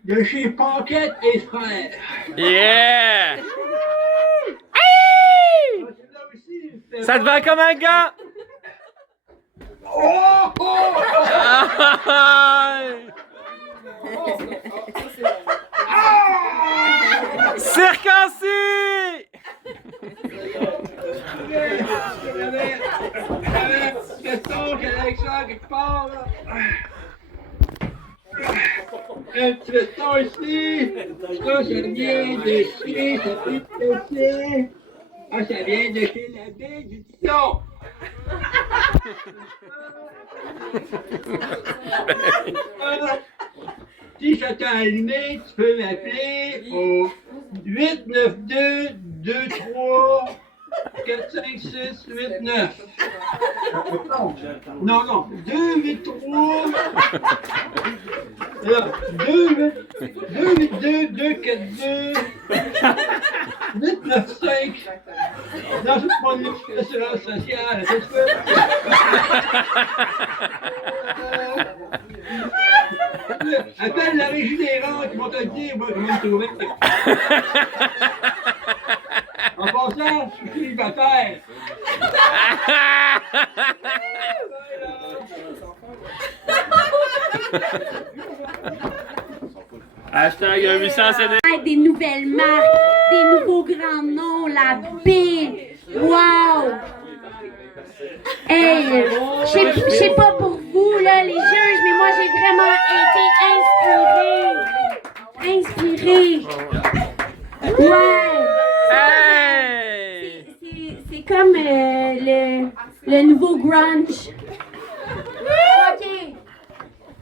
de chez Paquette et Frères. Yeah! Ça te va comme un gars? Oh! Oh! Circoncis! J'avais question qu'avec ça quelque part là. Un petit veston ici. Ça vient de chez sa petite PC. Ah, ça vient de chez la baie du Tison. Si ça t'a allumé, tu peux m'appeler au 892 23 4, 5, 6, 8, 9. Non. 2, 8, 3. Là, 2, 8, 2, 2, 4, 2. 8, 9, 5. Non, c'est pas l'assurance sociale. C'est ça. Appelle la régie des rentes, ils vont te dire, moi, comment te trouver. En passant, je suis célibataire. Hashtag 800 CD. Des nouvelles marques, des nouveaux grands noms, la B. Wow! Hey, je sais pas pour vous, là, les juges, mais moi, j'ai vraiment été inspirée. Ouais! C'est comme le nouveau grunge. OK.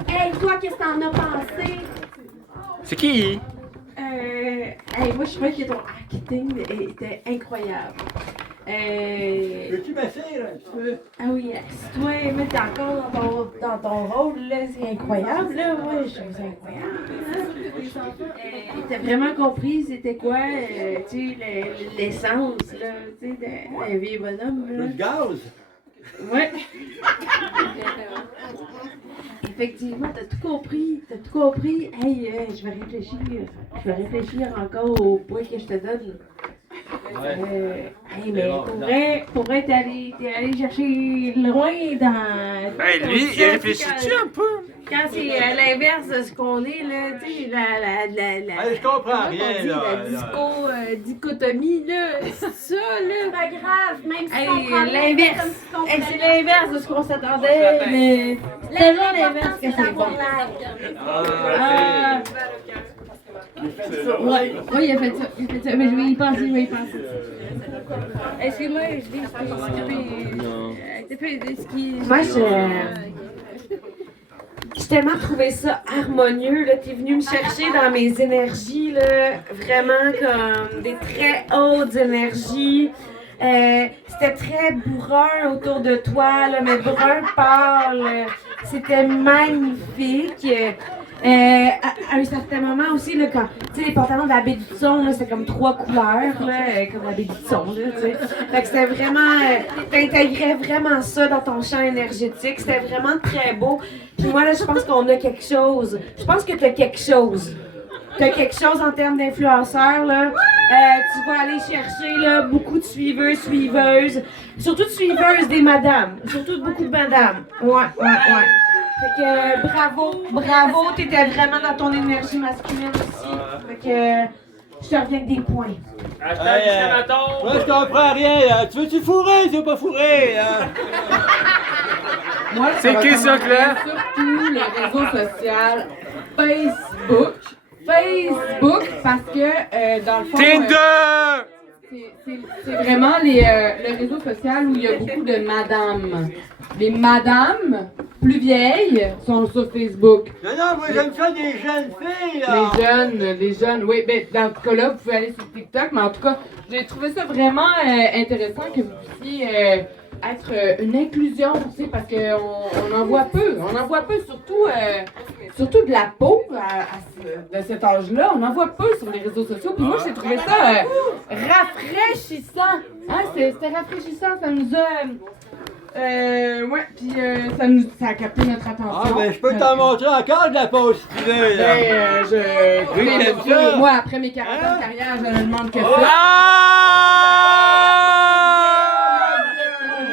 Hey, toi, qu'est-ce que t'en as pensé? C'est qui? Moi, je trouvais que ton acting était incroyable. Peux-tu m'asseoir un petit peu? Ah oui, toi, mais t'es encore dans ton rôle, là, c'est incroyable, là. Ouais, je trouve ça incroyable. T'as vraiment compris c'était quoi, tu sais, l'essence, là, tu sais, d'un vieux bonhomme, là. Le gaz? Ouais. Effectivement, t'as tout compris. Hey, je vais réfléchir encore au point que je te donne. Hey, mais pourrait t'es allé chercher loin dans... Hey, lui, il réfléchit-tu un peu? Quand c'est à l'inverse de ce qu'on est, là, tu sais, je comprends rien, la dichotomie, là, c'est ça, là. C'est pas grave, même si on prend l'inverse. C'est l'inverse de ce qu'on s'attendait, mais... C'est toujours l'inverse que c'est bon. Oui, il a fait ça, mais je vais y penser, Excuse-moi, je dis Moi, j'ai tellement trouvé ça harmonieux, là. T'es venu me chercher dans mes énergies, là, vraiment comme des très hautes énergies. C'était très brun autour de toi, là, mais brun pâle. C'était magnifique. À un certain moment aussi, là, quand, tu sais, les pantalons de la baie du son, là, c'était comme 3 couleurs, là, comme la baie du son, là, tu sais. Fait que c'était vraiment, t'intégrais vraiment ça dans ton champ énergétique, c'était vraiment très beau. Puis moi, là, je pense qu'on a quelque chose. Je pense que t'as quelque chose. T'as quelque chose en termes d'influenceurs, là. Tu vas aller chercher, là, beaucoup de suiveuses, surtout de suiveuses des madames, surtout beaucoup de madames. Ouais. Fait que bravo, t'étais vraiment dans ton énergie masculine aussi. Fait que je te reviens avec des points. Hashtag discriminateur. Moi, je comprends rien. Tu veux-tu fourrer? Tu veux pas fourrer? Moi, c'est qui ça, Claire? Surtout les réseaux sociaux, Facebook, parce que dans le fond... Tinder! C'est vraiment le réseau social où il y a beaucoup de madames. Les madames plus vieilles sont sur Facebook. Non, moi j'aime ça des jeunes filles, là. Les jeunes, oui. Ben, dans ce cas-là, vous pouvez aller sur TikTok, mais en tout cas, j'ai trouvé ça vraiment intéressant que vous puissiez être une inclusion, tu sais, parce qu'on en voit peu. On en voit peu, surtout de la peau de cet âge-là. On en voit peu sur les réseaux sociaux. Puis moi, j'ai trouvé ça rafraîchissant. Hein, c'était rafraîchissant. Ça nous a... puis ça a capté notre attention. Ah, ben, je peux t'en montrer encore de la pause si tu veux, là. Oui, t'aimes ça? Moi, après mes 40 ans de carrière, je ne demande que ça.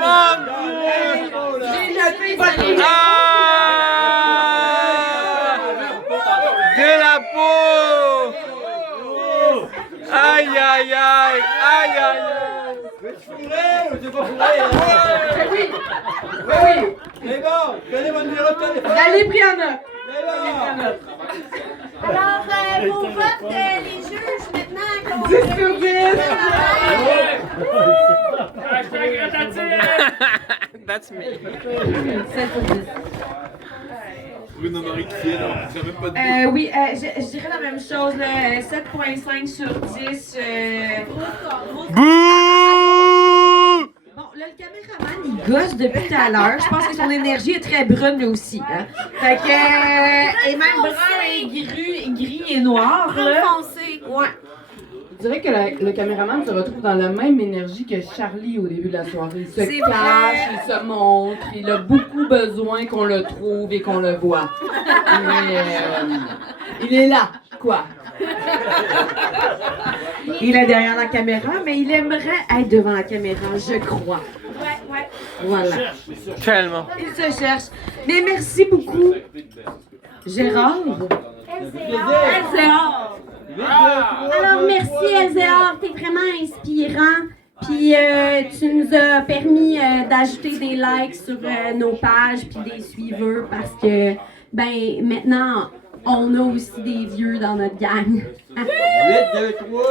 Mon Dieu! J'ai jeté de la peau! Aïe! Veux-tu fourrer ou tu veux pas fourrer? Oui! C'est bon, je connais mon numéro de téléphone. Allez, Brianna! Alors, vos votes, les juges, maintenant, 10 sur 10! Hashtag grattatine. That's me. 7 sur 10. Bruno Marie qui vient, on ne même pas de Oui, je dirais la même chose, là, 7.5 sur 10. Bouh! le caméraman, il gosse depuis tout à l'heure. Je pense que son énergie est très brune, lui aussi. Hein? Fait que... et même brun et gris et noir, là. Foncé. Ouais. Je dirais que le caméraman se retrouve dans la même énergie que Charlie au début de la soirée. Il se cache, il se montre, il a beaucoup besoin qu'on le trouve et qu'on le voit. Il est là, quoi. Il est derrière la caméra, mais il aimerait être devant la caméra, je crois. Ouais. Voilà. Tellement. Il se cherche. Mais merci beaucoup, Gérard. Elzéar. Alors, merci, Elzéar. T'es vraiment inspirant. Puis, tu nous as permis d'ajouter des likes sur nos pages puis des suiveurs parce que, ben, maintenant, on a aussi des vieux dans notre gang. 8, 2, 3,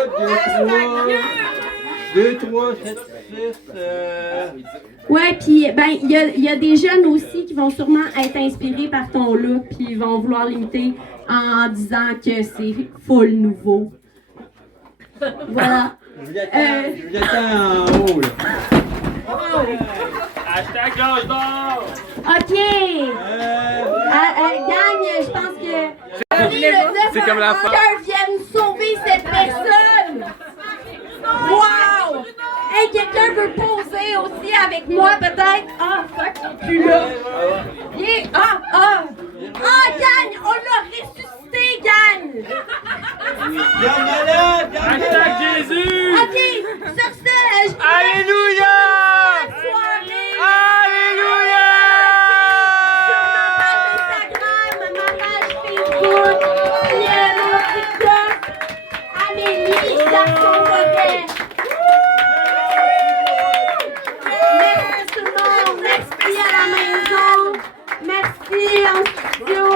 2, 3, 7, 6. Ouais, puis ben il y a des jeunes aussi qui vont sûrement être inspirés par ton look, puis ils vont vouloir l'imiter en disant que c'est full nouveau. Voilà. Je vous attends en haut, là. Hashtag l'âge d'or! OK! Gang, je pense que... C'est comme la fin. Quelqu'un vienne sauver cette personne! Wow! Hey, quelqu'un veut poser aussi avec moi, peut-être? Ah, fuck, il est plus là. Gang! On l'a ressuscité, gang! Hashtag Jésus! OK, sur ce, Alléluia! soirée! Alléluia! Sur ma page Instagram, ma page Facebook, puis mon TikTok, Amélie Garçon Forêt. Merci tout le monde, merci à la maison, merci en studio,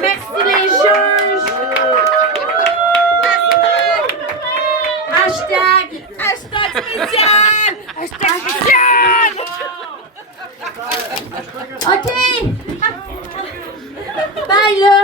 merci les juges. Hashtag spécial! Hashtag spécial! OK! Bye là!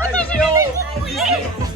Attention!